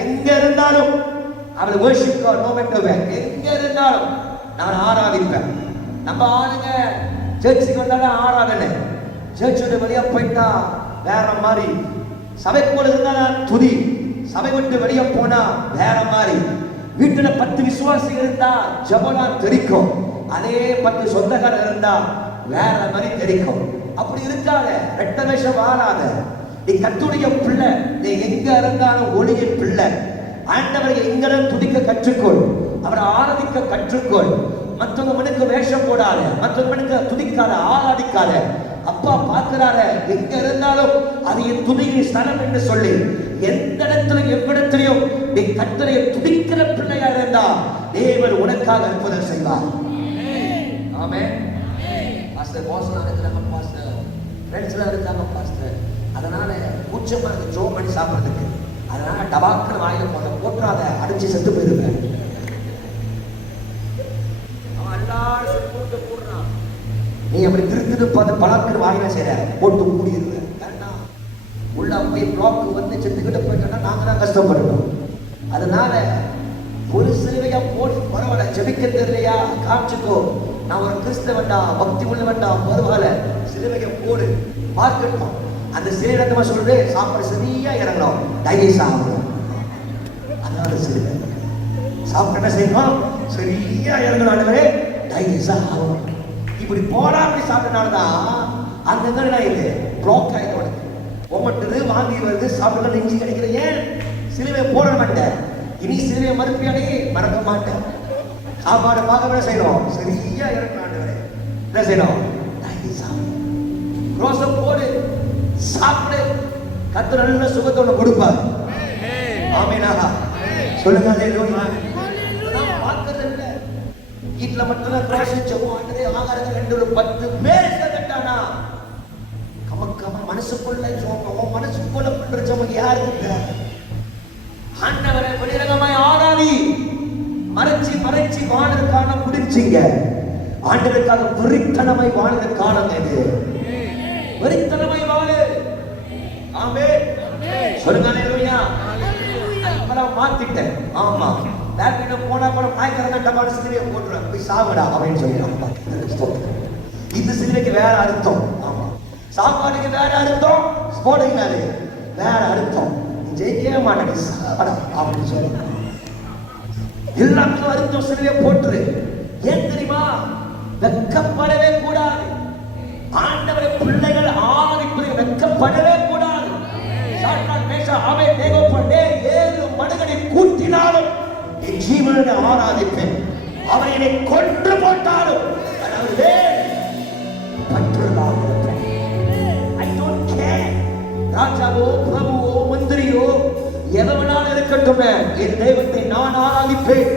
எங்க இருந்தாலும் அவளை worship God no matter where. எங்க இருந்தாலும் நான் ஆராதிப்பேன். நம்ம ஆளுங்க சர்ச்சுக்கு வந்தாலும் ஆராதனை, சர்ச்சோட வெளியே போயிட்டா வேற மாதிரி, சபைக்குள்ள இருந்தா துதி, சபை விட்டு வெளியே போனா வேற மாதிரி. வீட்டுல 10 விசுவாசிகள் இருந்தா ஜபலாம் தெரிக்கும், அதே 10 சொந்தக்காரர் இருந்தா வேற மாதிரி தெரிக்கும். அப்படி இருக்காத, ரெட்ட வேஷம் ஆறாத. நீ கர்த்தருடைய பிள்ளை, நீ எங்க இருந்தாலும் ஒளியின் பிள்ளை. ஆண்டவரை எங்களும் துதிக்க கற்றுக்கொள், அவரை ஆராதிக்க கற்றுக்கொள். மற்றவங்க மனுக்கு வேஷம் போடாத, மற்றவங்க மனுக்கு துதிக்காத, ஆராதிக்காத. அப்பா பார்க்கிறார, எங்க இருந்தாலும் அது என் துதியின் ஸ்தலம் என்று சொல்லி எந்த இடத்திலும் எவ்விடத்திலையும் நீ கர்த்தரை துதிக்கிற பிள்ளையா இருந்தா தேவன் உனக்காக அற்புதம் செய்வார். ஆமென். பாஸ்டர் போஸ்லாம் இருக்கிறாங்க, பாஸ்டர் ஃப்ரெண்ட்ஸ்லாம் இருக்காங்க பாஸ்டர், அதனால கூச்சமா இருக்கு ஜோ பண்ணி சாப்பிட்றதுக்கு, அதனால டபாக்குன்னு வாயில போட்டுறாத, அடிச்சு செத்து போயிருவேன். அவன் எல்லாரும் போட்டு போடுறான், நீ அப்படி திருத்து பார்த்து பழக்குன்னு வாயில செய்யற, போட்டு மூடிடுவேன். வேண்டாம், உள்ள போய் பிளாக் வந்து செத்துக்கிட்டு போயிட்டோம்னா நாங்க தான் கஷ்டப்படுறோம். அதனால ஒரு சிலுவையா போடு, பரவாயில்ல. ஜெபிக்க தெரியலையா, காமிச்சுக்கோ. நான் ஒரு கிறிஸ்தவன்டா, பக்தி உள்ளவன்டா, பரவாயில்ல, சிலுவையை போடு, பார்க்கட்டும். அந்த சிலுவை சொல்றது சாப்பாடு சரியா இறங்கணும், டைஜஸ்ட் ஆகணும். அதனால சிலுவை சாப்பிட்டு என்ன செய்யணும், சரியா இறங்கணும், ஆண்டவரே டைஜஸ்ட் ஆகணும். இப்படி போடா அப்படி சாப்பிட்டனாலதான் அந்த என்ன இது பிளாக் ஆயிடும். ஒவ்வொன்று வாங்கி வருது, சாப்பிட்டு நெஞ்சு கிடைக்கிற. ஏன் சிலுவை போட மாட்டேன், இனி சிலுவை மறுப்பியானே மறக்க மாட்டேன். சாப்பாடு பார்க்க என்ன செய்யணும், சரியா இறக்கணும். ஆண்டவரே என்ன செய்யணும், ரோசம் போடு, சாப்பிடு. கர்த்தர் நல்ல சுகத்தோட கொடுப்பார். ஆமென். சொல்லுங்க அல்லேலூயா. பார்க்கிறது இல்ல, வீட்டுல மட்டும் ரோசம் ஜெபம், ஆண்டவரே ஆகாரங்கள் 2-10 பேர் கேட்டானா கமக்கம மனசுக்குள்ள ஜெபம், மனசுக்குள்ள பண்ற ஜெபம் யாருக்கு? ஆண்டவரே வெளிரகமாய் ஆராதி, மறைச்சி மறைச்சி வாழறதுக்கான முடிச்சிங்க. ஆண்டவருக்காக வெறித்தனமாய் வாழ்ந்த காலம் இது. வெறித்தனமாய் வாழு. ஆமென். சொல்லுங்க அல்லேலூயா. இப்பலாம் மாத்திட்டேன். ஆமா, பேக்கிட்ட போனா கூட பாய்க்கறத டபால் சிலுவையை போட்டுறேன், போய் சாவுடா அப்படின்னு சொல்லிடுறான். இந்த சிலுவைக்கு வேற அர்த்தம். ஆமா, சாப்பாடுக்கு வேற அர்த்தம், ஸ்போர்ட்டிங்னாலே வேற அர்த்தம். ஜெயிக்கவே மாட்டேன் சாவடா அப்படின்னு சொல்லி எல்லாத்துக்கும் அர்த்தம் சிலுவையை போட்டுரு. ஏன் தெரியுமா, வெக்கப்படவே கூடாது. ஆண்டவரை பிள்ளைகள் ஆராதிப்பதை வெக்கப்படவே கூடாது. ஏழு மடுகளை கூட்டினாலும் என் ஜீவனை ஆராதிப்பேன். அவர் என்னை கொன்று போட்டாலும் ராஜாவோ பிரபுவோ மந்திரியோ எவனாலும் இருக்கட்டும், என் தெய்வத்தை நான் ஆராதிப்பேன்,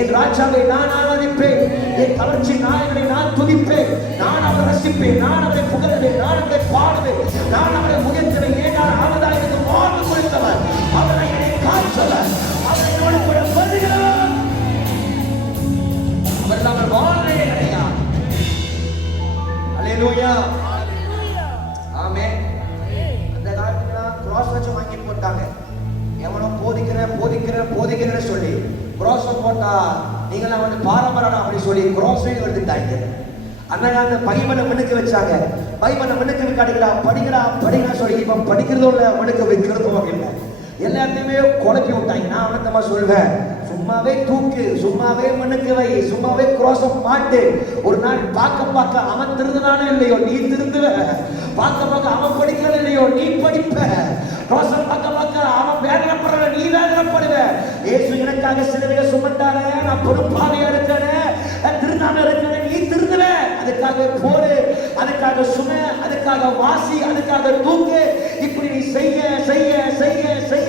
என் ராஜாவை நான் ஆராதிப்பேன், என் கவர்ச்சி நாயகனை நான் துதிப்பேன், நான் அவரை ரசிப்பேன், நான் அவரை புகழ்வேன், நான் அவரை பாடுவேன், நான் அவரை முயற்சிவேன். ஏனால் அவர்தான் எனக்கு வாழ்வு கொடுத்தவர், அவரை என்னை காற்றவர், அவரை என்னோடு கூட வருகிறார். அவர் நாங்கள் வாழ்வே கிடையாது. அல்லேலூயா. ஆமென். அந்த காலத்துல கிராஸ் வச்சு வாங்கி போட்டாங்க. எவனோ போதிக்கிறேன்னு சொல்லி கிராஸ் போட்டா நீங்களாம் வந்து பாரம்பரியம் அப்படி சொல்லி கிராஸே எடுத்துட்டாங்க. அந்த காலத்துல பைபிளை முன்னுக்கு வச்சாங்க. பைபிளை முன்னுக்கு படிக்கிறா சொல்லி இப்ப படிக்கிறதும் இல்லை, முன்னுக்கு வைக்கிறதும் இல்லை. எல்லாத்தையுமே குழப்பி விட்டாங்க. நான் அவனத்தமா சொல்வேன், சும்மாவே தூக்கு, சும்மாவே மண்ணுக்கு வை, சும்மாவே கிராஸம் மாட்டு. ஒரு நாள் பார்க்க அவன் திருந்தினானோ இல்லையோ நீ திருந்துவ, பார்க்க அவன் படிக்கல இல்லையோ நீ படிப்ப. கிராஸம் பார்க்க அவன் வேதனைப்படுற நீ வேதனைப்படுவ. இயேசு எனக்காக சிலுவையை சுமந்தானே, நான் பொறுப்பாக இருக்கிறேன், திருந்தாம இருக்கிறேன், நீ திருந்துவ. அதுக்காக போரு, அதுக்காக சுமை, அதுக்காக வாசி, அதுக்காக தூக்கு. இப்படி நீ செய்ய செய்ய செய்ய செய்ய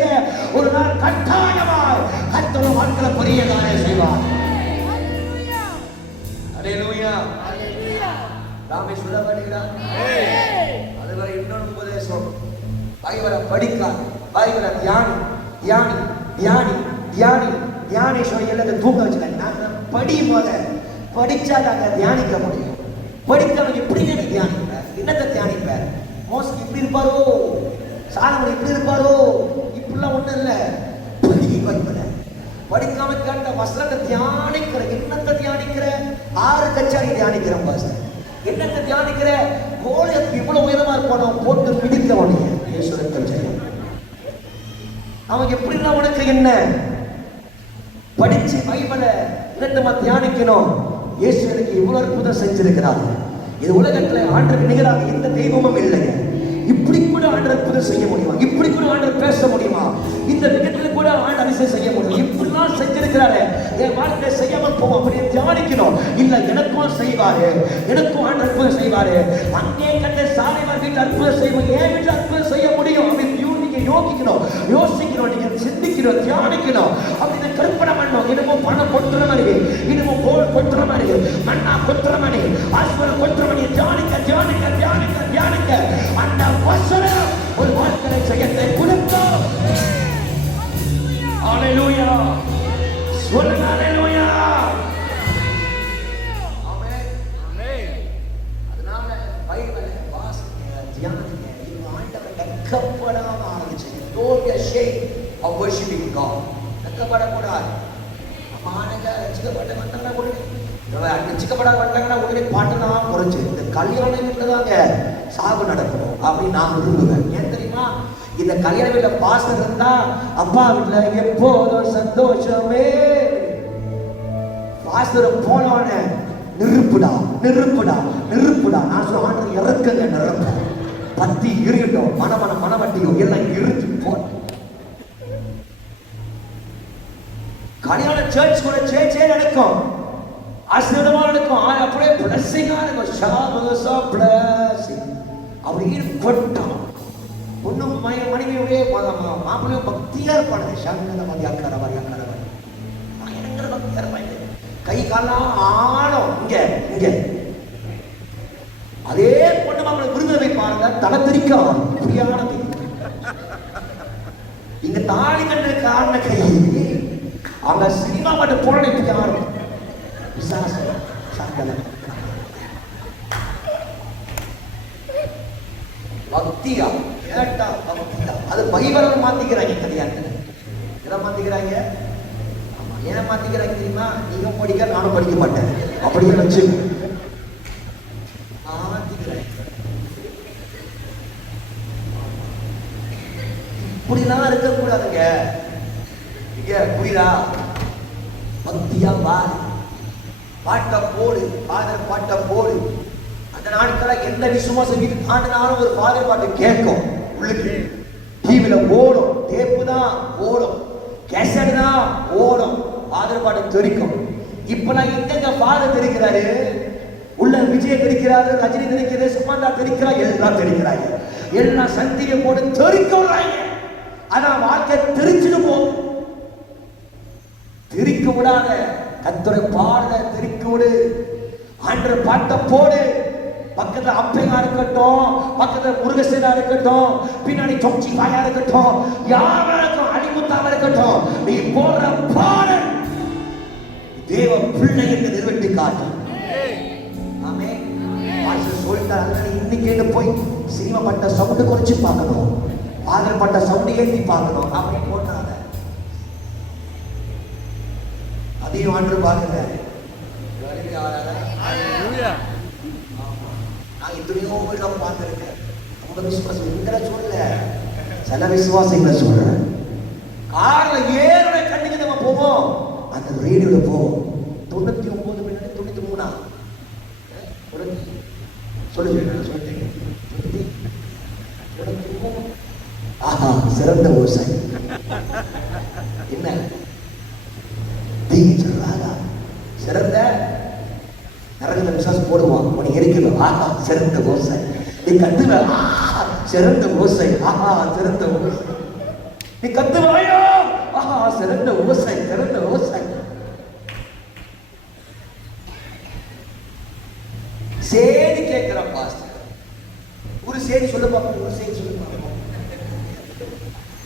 ஒரு நாள் கட்டாயமாய் கர்த்தர் வாழ்க்கையில பெரிய காரியம் செய்வார். அல்லேலூயா. ராமே சொல்ல மாட்டேங்கிறார். அதுவரை இன்னொரு உபதேசம், பைபிளை படிக்காது, பைபிளை தியானி தியானி தியானி தியானி தியானி சொல்லி எல்லாத்தையும் தூக்க வச்சுக்காங்க. நான் படி போத படிச்சா நாங்க தியானிக்க முடியும். படித்தவங்க இப்படியே நீ தியானிப்ப, என்னத்தை தியானிப்ப? மோசம் இப்படி இருப்பாரோ, சாலமன் இப்படி இருப்பாரோ, இப்படிலாம் ஒண்ணும் இல்ல. பைபிளை படிக்காம கேட்ட வசனத்தை தியானிக்கிற, என்னத்தை தியானிக்கிற? 6 கச்சாரி தியானிக்கிறோம் பாச. என்னத்தை தியானிக்கிற? கோலியத் இவ்வளவு உயரமா இருப்பானோ போட்டு பிடித்தவனே ஈஸ்வரத்தில் செய்யும். அவன் எப்படின்னா உனக்கு என்ன படிச்சு பைபிளை என்னத்தமா தியானிக்கணும்? இயேசு எனக்கு இவ்வளவு அற்புதம் செஞ்சிருக்கிறார். இது உலகத்துல ஆண்டவருக்கு நிகராக எந்த தெய்வமும் இல்லைங்க. இப்படி கூட ஆண்டவர் அற்புதம் செய்ய முடியுமா? இப்படி கூட ஆண்டவர் பேச முடியுமா? இந்த விதத்துல கூட ஆண்டவர் அதிசயம் செய்ய முடியும். இப்படிலாம் செஞ்சிருக்கிறாரு, என் வாழ்க்கையை செய்யாம போவோம் அப்படின்னு தியானிக்கணும். இல்ல எனக்கும் செய்வாரு, எனக்கும் ஆண்டவர் அற்புதம் செய்வாரு. அங்கே கண்ட சாலைவார் வீட்டு அற்புதம் செய்வோம், என் வீட்டு அற்புதம் செய்ய முடியும் அப்படின்னு நீங்க யோசிக்கணும், நீங்க சிந்திக்கணும், தியானிக்கணும். அப்படின்னு கற்பனை பண்ணணும். இன்னமும் பணம் கொட்டுற மாதிரி, இன்னமும் கோல் கொட்டுற மாதிரி, மண்ணா கொட்டுற மாதிரி, ஆஸ்பரம் கொட்டுற மாதிரி தியானிக்க தியானிக்க தியானிக்க தியானிக்க அந்த வசனம் ஒரு வாழ்க்கை செய்யத்தை கொடுத்தோம். ஹalleluya. சொல்லுங்க ஹalleluya. ஆமென் ஆமென். அதனால பைபிளை வாசிங்க, தியானிங்க. இந்த ஆண்டவரை வெட்கப்படாம ஆரம்பிச்சீங்க. Don't be ashamed of worshiping God. வெட்கப்படக்கூடாது. மானங்க ரசிக்கப்பட்ட வந்தாங்கன்னா உடனே ரசிக்கப்படாத வந்தாங்கன்னா உடனே பாட்டுலாம் குறைச்சு இந்த கல்யாண வீட்டில் தாங்க சாவு நடக்கணும் அப்படின்னு நான் விரும்புவேன். ஏன் தெரியுமா? இந்த கல்யாண வீட்டில் பாசம் இருந்தா அப்பா வீட்டில் எப்போதும் சந்தோஷமே. பாசம் போனவன நிறுப்புடா நிறுப்புடா நிறுப்புடா. நான் சொல்ல ஆண்டு இறக்குங்க நிரப்ப பத்தி இருக்கட்டும் மனவட்டியோ எல்லாம் இருக்கு போ. கல்யாண சர்ச் கூட சேச்சே நடக்கும், ஆசீர்வாதமா நடக்கும், அப்படியே பிளஸிங்கா இருக்கும். ஷாபஸா பிளஸிங் அப்படின்னு கொட்டும். பொண்ணும் மனைவியுடைய மாப்பிள்ளையும் பக்தியா இருப்பாங்க. ஷாங்கல மரியாக்கார மரியாக்கார பயங்கர பக்தியா இருப்பாங்க. கை காலாம் ஆழம் இங்க இங்க. அதே பொண்ணு மாப்பிள்ளை விருது வைப்பாங்க, தலை திரிக்கும் புரியானது. இங்க தாலி கண்டு காரண கை அவங்க சினிமா மட்டும் போன யாரும் விசாசம் ஷாங்கல பக்தியா கேட்டா பக்தியா. அது பைபிளை மாத்திக்கிறாங்க கல்யாணத்துல. எதை மாத்திக்கிறாங்க? ஆமா, ஏன் மாத்திக்கிறாங்க தெரியுமா? நீங்க படிக்க நானும் படிக்க மாட்டேன் அப்படியே வச்சு மாத்திக்கிறாங்க. இப்படிலாம் இருக்கக்கூடாதுங்க. இங்க புரியுதா? பக்தியா பாரு, பாட்ட போடு, ஃபாதர் பாட்ட போடு. அந்த நாட்கள எந்த விசுவாசம் வீட்டு ஆண்டினாலும் ஒரு ஃபாதர் பாட்டு கேட்கும். உள்ளுக்கு டிவில ஓடும், டேப்பு தான் ஓடும், கேசட் தான் ஓடும், ஃபாதர் பாட்டு தெரிக்கும். இப்பெல்லாம் எங்க ஃபாதர் தெரிக்கிறாரு? உள்ள விஜய் தெரிக்கிறாரு, ரஜினி தெரிக்கிறாரு, சுமந்தா தெரிக்கிறா, எல்லாம் தெரிக்கிறாங்க. எல்லாம் சந்தியை போட்டு தெரிக்க விடுறாங்க. ஆனா வாழ்க்கை தெரிச்சுட்டு போகும். திரிக்க விடாத, கர்த்தரை பாட திரிக்க விடு. ஆண்டவர் பாட்ட போடு. பக்கத்துல அப்பையா இருக்கட்டும், பக்கத்துல முருகசேனா இருக்கட்டும், பின்னாடி சொச்சி காயா இருக்கட்டும், யாரா இருக்கும், அடிமுத்தாவா இருக்கட்டும், நீ போடுற பாடல் தேவ பிள்ளை என்று நிறுவட்டி காட்டு. ஆமென். பாஸ்டர் சொல்லிட்டாங்க, இன்னைக்கு போய் சினிமா பட்ட சவுண்ட் குறைச்சு பார்க்கணும், பாடல் பட்ட சவுண்ட் ஏற்றி பார்க்கணும் அப்படின்னு போட்டாங்க. அதையும் ஆண்டு பாருங்க. நான் எத்தனையோ வீட்டில் பார்த்துருக்கேன். ரொம்ப விசுவாசம் எங்களை சொல்லல, சில விசுவாசங்களை சொல்றேன். கார்ல ஏற கண்ணுக்கு நம்ம போவோம், அந்த ரேடியோல போவோம். 99 மினிட் 93 சொல்லுங்க. ஆஹா, சிறந்த விவசாயி என்ன சொல்றாரா? சிறந்த நரகத்தை விசுவாசம் போடுவான், உனக்கு எரிக்கணும். ஆஹா, சிறந்த விவசாயி. நீ கத்துவ, சிறந்த விவசாயி. ஆஹா, சிறந்த விவசாயி. நீ கத்துவாயோ, ஆஹா, சிறந்த விவசாயி, சிறந்த விவசாயி. சேதி கேட்கிற பாஸ்டர் ஒரு சேதி சொல்ல பார்ப்போம், ஒரு சேதி சொல்ல பார்ப்போம்.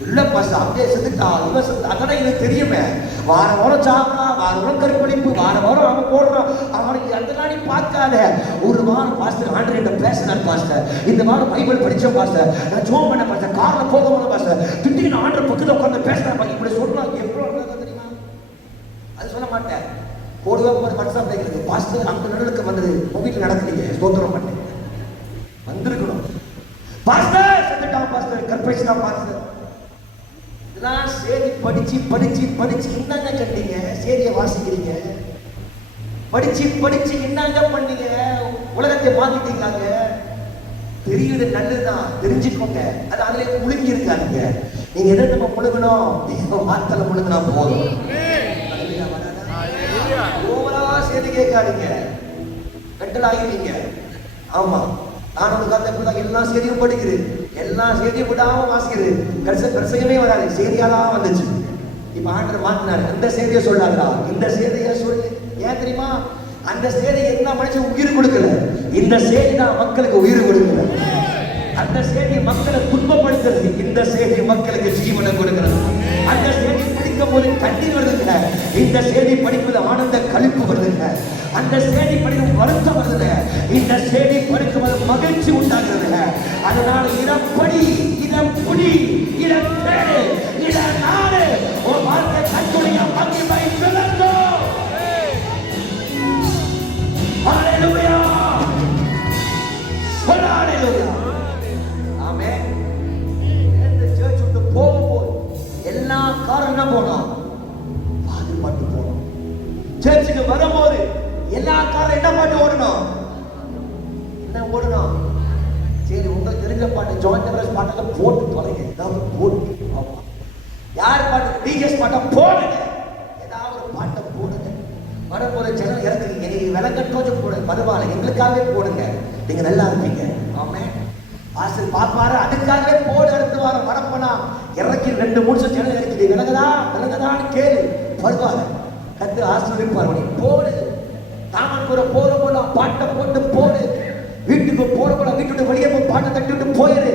இல்ல பாஸ்டர் அப்படியே செத்துட்டா, இவன் செத்து, அதெல்லாம் எனக்கு தெரியுமே. வாரம் வாரம் சாப்பிடா, வாரம் வாரம் கற்பழிப்பு, வாரம் வாரம் அவன் போடுறான், அவனுக்கு அந்த நாளை பார்க்காத. ஒரு வாரம் பாஸ்டர் ஆண்டவர் என்ன பேசினார் பாஸ்டர், இந்த வாரம் பைபிள் படிச்ச பாஸ்டர், நான் ஜோம் பண்ண பாஸ்டர், கார்ல போக பாஸ்டர், திடீர்னு ஆண்டவர் பக்கத்துல உட்கார்ந்து பேசுறேன். இப்படி சொல்றாங்க, எவ்வளவு தெரியுமா? அது சொல்ல மாட்டேன். போடுவா போது வாட்ஸ்அப் கேட்குறது, பாஸ்டர் அந்த நடுவுக்கு வந்தது மொபைல் நடக்கலையே, ஸ்தோத்திரம் பண்ணேன். வந்திருக்கணும். பாஸ்டர் செத்துட்டான், பாஸ்டர் கற்பழிச்சுட்டான் பாஸ்டர். இதெல்லாம் சேதி படிச்சு படிச்சு படிச்சு என்னங்க கண்டீங்க? சேதியை வாசிக்கிறீங்க, படிச்சு படிச்சு என்னங்க பண்ணீங்க? உலகத்தை மாத்திட்டீங்களாங்க. தெரியுது, நல்லதுதான், தெரிஞ்சுக்கோங்க. அது அதுல முழுங்கி இருக்காங்க. நீங்க எதை நம்ம முழுகணும்? வார்த்தையில முழுங்கினா போதும். ஓவரா சேதி கேட்காதீங்க, கட்டல் ஆகிடுவீங்க. ஆமா, நான் உனக்கு அந்த எல்லா செய்தியும் படிக்கிறேன், எல்லா செய்தியும் விடாம வாசிக்கிறேன். கடைசியமே வராது, செய்தியாலாம் வந்துச்சு. இப்ப ஆண்டவர் மாத்தினாரு, அந்த செய்தியை சொல்லாதா, இந்த செய்தியை சொல்லு. ஏன் தெரியுமா? அந்த செய்தி என்ன மனுஷன் உயிர் கொடுக்கல, இந்த செய்தி தான் மக்களுக்கு உயிர் கொடுக்கல. அந்த செய்தி மக்களை துன்பப்படுத்துறது, இந்த செய்தி மக்களுக்கு ஜீவனை கொடுக்கிறது. அந்த செய்தி படிக்கும் போது கண்ணீர் வருதுங்க, இந்த செய்தி படிப்பது ஆனந்த கழிப்பு வருதுங்க. அந்த செய்தி படிக்கும் வருத்தம் வருதுங்க, இந்த செய்தி படிக்கும்போது மகிழ்ச்சி உண்டாக்குறதுங்க. அதனால இடப்படி இடப்புடி இடப்பேடு இடநாடு ஒரு வாழ்க்கை கட்டுடைய மகிமை விளங்கும். யார் பாட்டு? டிஜேஸ் பாட்டை போடுங்க, ஏதாவது ஒரு பாட்டை போடுங்க. வரப்போற ஜனம் இறங்குறீங்க, நீங்க விளக்கட்டோச்சு போடுங்க, பரவாயில்ல, எங்களுக்காகவே போடுங்க, நீங்க நல்லா இருப்பீங்க. ஆமென். ஆசிரியர் பாப்பாரு, அதுக்காகவே போடு. அடுத்த வாரம் வரப்போனா இறக்கி 2-3 ஜனம் இறக்குது, விலகுதான்னு கேளு, பரவாயில்ல, கத்து ஆசிரியர் போடு. தாமன் கூட போற போல பாட்டை போட்டு போடு. வீட்டுக்கு போற போல வீட்டுக்கு வெளியே போய் பாட்டை தட்டிட்டு போயிரு.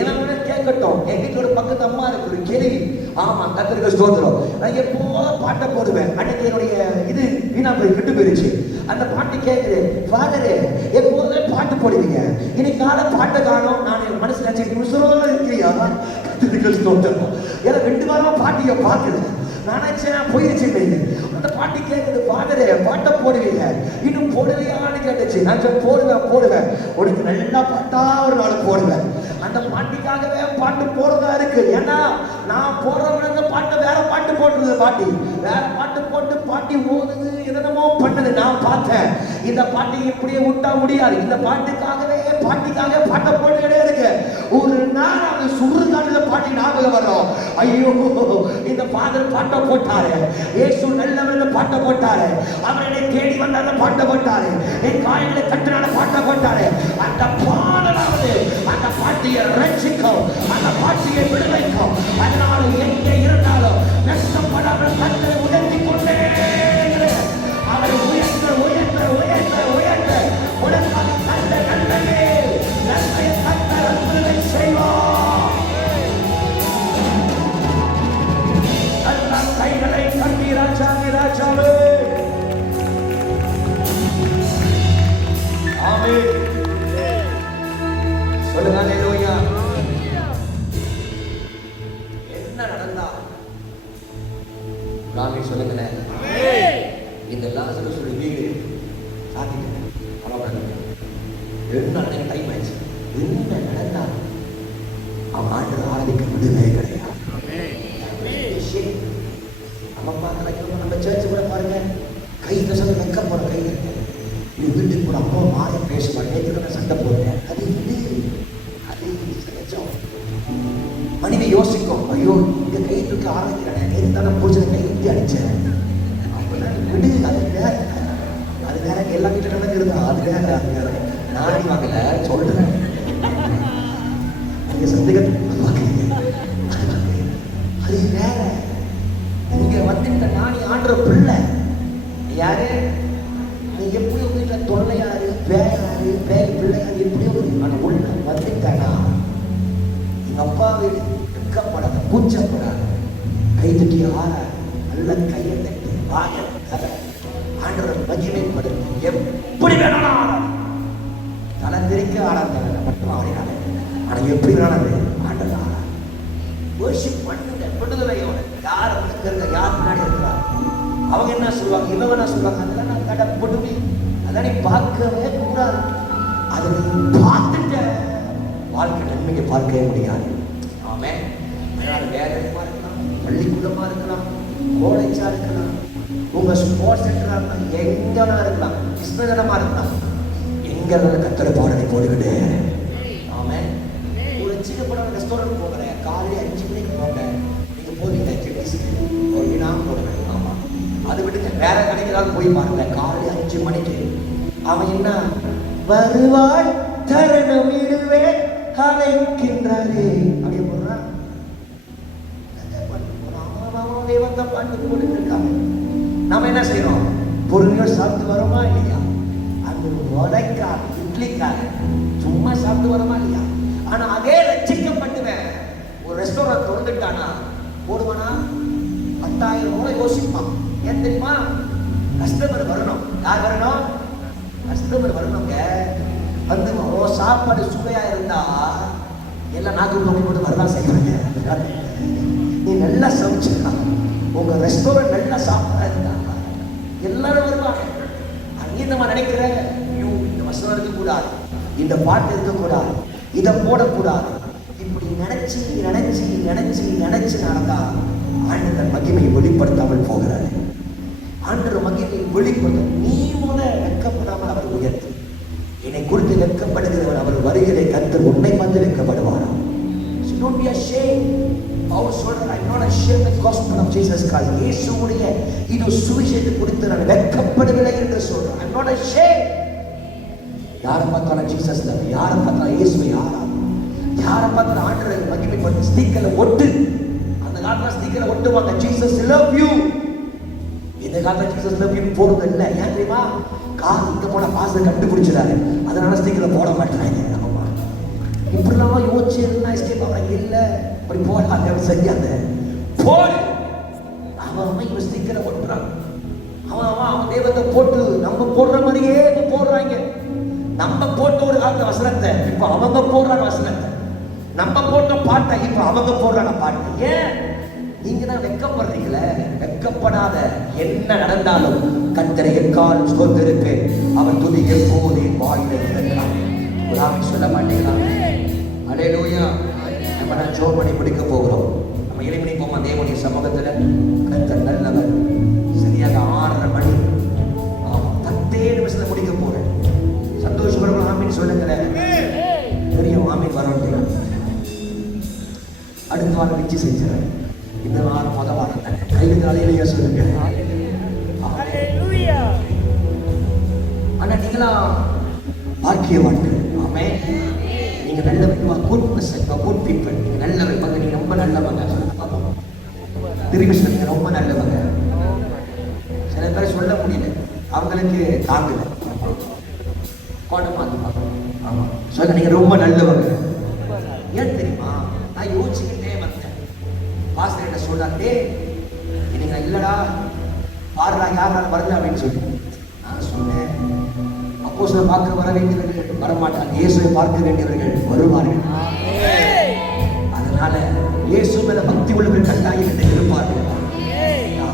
என்ன கேட்கட்டும். என் வீட்டோட பக்கத்து அம்மா இருக்கு, ஒரு கேள்வி. ஆமா, கத்திரிக்க ஸ்தோத்திரம். நான் எப்போதும் பாட்டை போடுவேன். அன்னைக்கு என்னுடைய இது வீணா போய் விட்டு போயிருச்சு. அந்த பாட்டு கேட்குது, ஃபாதரு எப்போதுமே பாட்டு போடுவீங்க, இன்னைக்கு காலை பாட்டை காணும். நான் என் மனசு நினைச்சு இருக்கிறியா? கத்திரிக்க ஸ்தோத்திரம். ஏன்னா 2 வாரமா பாட்டிய பாக்குது. நான் போயிருச்சு. அந்த பாட்டு கேட்குது, ஃபாதரு பாட்டை போடுவீங்க, இன்னும் போடலையான்னு கேட்டுச்சு. நான் போடுவேன், உனக்கு நல்லா பாட்டா ஒரு நாள் போடுவேன். அந்த பாட்டிக்காகவே பாட்டு போடுறதா இருக்கு. ஏன்னா நான் போடுறவங்க பாட்டு வேற பாட்டு போட்டுருது. பாட்டி வேற பாட்டு போட்டு பாட்டி ஓடுது, என்னமோ பண்ணுது. நான் பார்த்தேன். இந்த பாட்டி இப்படியே விட்டா முடியாது. இந்த பாட்டுக்காகவே பாட்டிக்காக பாட்டை போட்டுக்கிட்டே இருக்கு. ஒரு நாள் அது சுடுகாட்டுல பாட்டி ஞாபகம் வரும். ஐயோ, இந்த ஃபாதர் பாட்டை போட்டாரு, இயேசு நல்லவன் பாட்டை போட்டாரு, அவர் என்னை தேடி வந்தால பாட்டை போட்டாரு, என் காயங்களை கட்டினால பாட்டை போட்டாரு. அந்த பாடலாவது அந்த பாட்டியை ரட்சிக்கும், அந்த பாட்டியை விடுவிக்கும். அதனால எங்கே இருந்தாலும் நஷ்டப்படாமல் கட்டளை உயர்த்தி கொண்டே அவரை உயர்த்த உயர்த்த உயர்த்த உயர்த்த உடற்காக கண்ட நன்மையே நன்மையை கட்ட நன்மை செய்வார். எல்லாம் கைகளை கட்டி ராஜாவே ராஜாவே. ஆமென். சொல்லுங்க அல்லேலூயா. என்ன நடந்தா நாமே சொல்லுங்களேன். இந்த லாசரஸ் வீடு சாத்திட்டேன். என்ன டைம் ஆயிடுச்சு. என்ன நடந்தா அவன் ஆண்டு ஆராதிக்க விடுவே கிடையாது. நம்ம பார்க்கல, நம்ம சர்ச்சு கூட பாருங்க, கை கசந்து வைக்க போற கை இருக்கு. இது வீட்டுக்கு கூட அப்போ மாறி பேசுவாங்க, நேற்று சண்டை போடுறேன். அது மனைவி யோசிக்கும், ஐயோ இந்த கை தூக்கி ஆரம்பிக்கிறேன், நேற்று தானே பிடிச்சது கை தூக்கி அடிச்சேன். விடு, அது வேற எல்லா வீட்டில் நடக்குது. அது வேற நாடி வாங்கல சொல்றேன். நீங்க சந்தேகத்தை அது வேற. இங்க வந்து இந்த நாணி ஆடுற பிள்ளை யாரு? நீ எப்படியோ வீட்டுல தொல்லையாரு, பேயாரு, பிள்ளையாரு, எப்படியோ ஆனா உள்ள வந்துட்டானா எங்க அப்பா வீடு வெக்கப்படாத, கூச்சப்படாத, கை தட்டி ஆற, நல்ல கையை தட்டி வாய கதை ஆண்டவர் மகிமைப்படு. எப்படி வேணாலும் ஆடாது, தலை திரிக்க ஆடாத மட்டும் ஆடினால. ஆனா எப்படி வேணாலும் ஆண்டவர் ஆடா. வர்ஷிப் பண்ணுங்க விடுதலையோட. யார் இருக்கிற யார் முன்னாடி இருக்கிறார், அவங்க என்ன சொல்லுவாங்க, இவங்க என்ன சொல்லுவாங்க, அதெல்லாம் நான் தடப்படுவேன். அதான் நீ பார்க்கவே கூடாது. அதை நீ பார்த்துட்ட வாழ்க்கை நன்மையை பார்க்கவே முடியாது. ஆமே. அதனால வேலைமா இருக்கலாம், பள்ளிக்கூடமா இருக்கலாம், காலேஜா இருக்கலாம், உங்க ஸ்போர்ட்ஸ் சென்டரா இருக்கலாம், எங்கன்னா இருக்கலாம், கிருஷ்ணகரமா இருக்கலாம், எங்க கத்தரை பாடலை போடுகிட்டு. ஆமே. ஒரு சின்ன படம் ரெஸ்டாரண்ட் போகிறேன், காலையில் 5 மணிக்கு போட்டேன், நீங்க போவீங்க ஒரு வினா போடுவேன். ஆமா, அது விட்டுங்க, வேற கடைக்கு போய் பாருங்க. காலையில் 5 மணிக்கு அவன் என்ன வருவாய் தருணம் இடுவே அழைக்கின்றாரே அப்படியே போடுறான். வந்த பாட்டு போட்டு இருக்காங்க. நாம என்ன செய்யறோம், பொறுமையோட சாப்பிட்டு வரோமா இல்லையா? அது உடைக்காக இட்லிக்காக சும்மா சாப்பிட்டு வரோமா இல்லையா? ஆனா அதே ரட்சிக்கப்பட்டுவேன் ஒரு ரெஸ்டாரண்ட் திறந்துட்டானா போடுவானா 10,000 ரூபாய் யோசிப்பான். ஏன் தெரியுமா? கஸ்டமர் வரணும். யார் வரணும்? கஸ்டமர் வரணுங்க. வந்து சாப்பாடு சுவையா இருந்தா எல்லாம் நாக்கு நோக்கி போட்டு வரலாம் செய்வாங்க. நீ நல்லா சமைச்சிருக்கா, உங்க ரெஸ்டாரண்ட் நல்லா சாப்பிட்டா இருந்தா எல்லாரும் வருவாங்க. அங்கே நம்ம நினைக்கிற இந்த வசனம் இருக்கக்கூடாது, இந்த பாட்டு இருக்கக்கூடாது, இதை போடக்கூடாது, இப்படி நினைச்சு நினைச்சு நினைச்சு நினைச்சு நடந்தா ஆண்டவர் மகிமையை வெளிப்படுத்தாமல் போகிறாரு. ஆண்டவர் மகிமையை வெளிப்படுத்த நீ வெட்கப்படாமல் அவர் உயர்த்து. என்னை குறித்து வெட்கப்படுகிறவர் அவர் வருகிறதை கர்த்தர் உன்னை வந்து வெட்கப்படுவாராம். அவர் சொல்றார், I'm not ashamed of the gospel of Jesus Christ. இயேசுவுடைய இது சுவிசேஷத்தை குறித்து நான் வெட்கப்படவில்லை என்று சொல்றார். I'm not ashamed. யாரை பார்த்தாலும் ஜீசஸ் லவ், யாரை பார்த்தாலும் இயேசுவை யாரை பார்த்தாலும் ஆண்டவரை மகிமைப்படுத்தி ஸ்டிக்கர்ல ஒட்டு. அந்த காலத்துல ஸ்டிக்கர்ல ஒட்டுவாங்க, ஜீசஸ் லவ் யூ. இந்த காலத்துல ஜீசஸ் லவ் யூ போடுறது இல்லை. ஏன் தெரியுமா? கார் இங்க போன பாஸ்டர் கண்டுபிடிச்சிடாரு, அதனால ஸ்டிக்கர்ல போட மாட்டாங்க. இப்படிலாம் யோசிச்சு இருந்தா எஸ்கேப் ஆகிறாங்க. இல்லை, அப்படி போடாத, சரியாத போடு. அவன் இவன் ஸ்டிக்கரை ஒட்டுறான். அவன் தேவத்தை போட்டு நம்ம போடுற மாதிரியே போடுறாங்க. நம்ம போட்ட ஒரு காலத்துல வசனத்தை இப்ப அவங்க போடுறாங்க, வசனத்தை நம்ம போட்ட பாட்டை இப்ப அவங்க போடுறாங்க பாட்டு. ஏன்? நீங்க தான் வெட்கப்படுறீங்களே. வெட்கப்படாத, என்ன நடந்தாலும் கர்த்தரை எக்காலும் ஸ்தோத்திரிப்பேன், அவன் துதி எப்போதே வாயில இருக்கிறான். ஒரு ஆமென் சொல்ல மாட்டீங்களா? அல்லேலூயா. நம்ம நான் ஜெபம் பண்ணி முடிக்க போகிறோம். நம்ம 7 மணிக்கு போமா தேவனுடைய சமூகத்துல. கர்த்தர் நல்லவர். சரியாக 6:30 மணி, 10 நிமிஷத்துல முடிக்க போறேன். சந்தோஷப்படுற ஆமீன் சொல்லுங்களேன். தெரியும் ஆமீன் வரணும். அடுத்த வாரம் வச்சு செஞ்சுறேன். இந்த வாரம் முத வாரம் தானே, கைது அலையிலையா சொல்லுங்க. ஆனா நீங்களா பாக்கியவான்கள். ஆமென். நீங்க நல்ல குட் பர்சன், குட் பீப்பிள். நீங்க நல்லவங்க, நீங்க ரொம்ப நல்லவங்க. திரும்பி சொல்லுங்க, ரொம்ப நல்லவங்க. சில பேர் சொல்ல முடியல, அவங்களுக்கு தாங்கல. ஆமா சொல்ல, நீங்க ரொம்ப நல்லவங்க. ஏன் தெரியுமா? நான் யோசிச்சுக்கிட்டே வந்தேன். பாஸ்டர் என்ன சொன்னாட்டே, நீங்க இல்லடா பாருடா யாரால வரல அப்படின்னு சொல்லி நான் சொன்னேன். அப்போ சில பார்க்க வர வேண்டியவர்கள் வரமாட்டாங்க, இயேசுவை பார்க்க வேண்டியவர்கள் வருவார்கள். அதனால இயேசு மேல பக்தி உள்ளவர்கள் கட்டாயம் இருப்பார்கள்.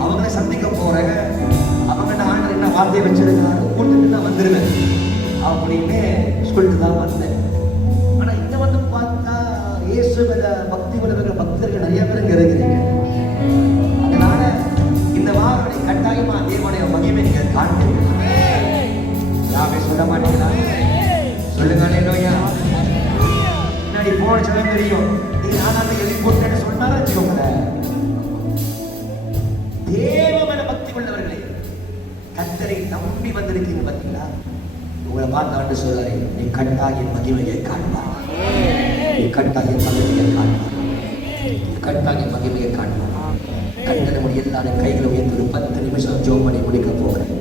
அவங்களை சந்திக்க போறேன். அவங்க ஆண்டவர் என்ன வார்த்தையை வச்சிருக்காங்க கூட்டுட்டு நான் வந்துருவேன் அப்படின்னு சொல்லிட்டு தான் வந்தேன். ஆனா இங்க வந்து பார்த்தா இயேசு மேல பக்தி உள்ளவர்கள் பக்தர்கள் நிறைய பேர் இங்க இருக்கிறீங்க. அதனால இந்த வாரம் கட்டாயமா தேவனுடைய மகிமை நீங்க காண்பீங்க. யாவே சொல்ல மாட்டீங்களா? சொல்லுங்க. அல்லேலூயா. முன்னாடி போன சொல்ல தெரியும். நீ நானால எழுதி போட்டேன்னு சொன்னாலும் வச்சுக்கோங்களேன். தேவமன பக்தி உள்ளவர்களே, கர்த்தரை நம்பி வந்திருக்கீங்க பார்த்தீங்களா? உங்களை பார்த்து ஆண்டு சொல்றாரு, நீ கட்டாய மகிமையை காண்பார். நீ கட்டாய மகிமையை காண்பார். கட்டாய மகிமையை காண்பார். கண்டன முடி எல்லாரும் கைகளை உயர்த்தி 10 நிமிஷம் ஜெபம் பண்ணி முடிக்க போகிறேன்.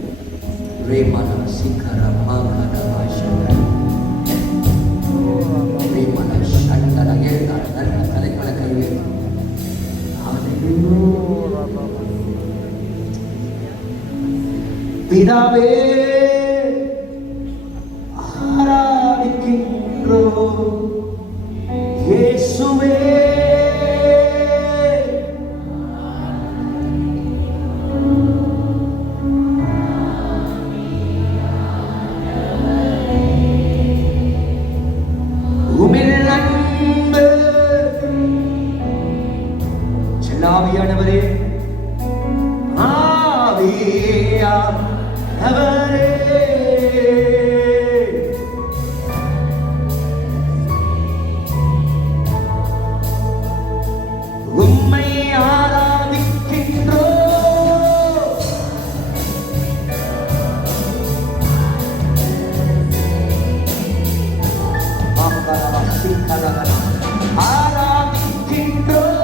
ரேமான சிக்கர மாகன வாஷன ரேமான சண்டன எல்லா நல்ல தலைகளை கை உயர்த்தி பிதாவே ஆராதிக்கின்றோ, இயேசுவே ஆவியானவரே, ஆவியானவரே, உம்மை ஆராதிக்கின்றோம். ஆராதிக்கின்றோம்.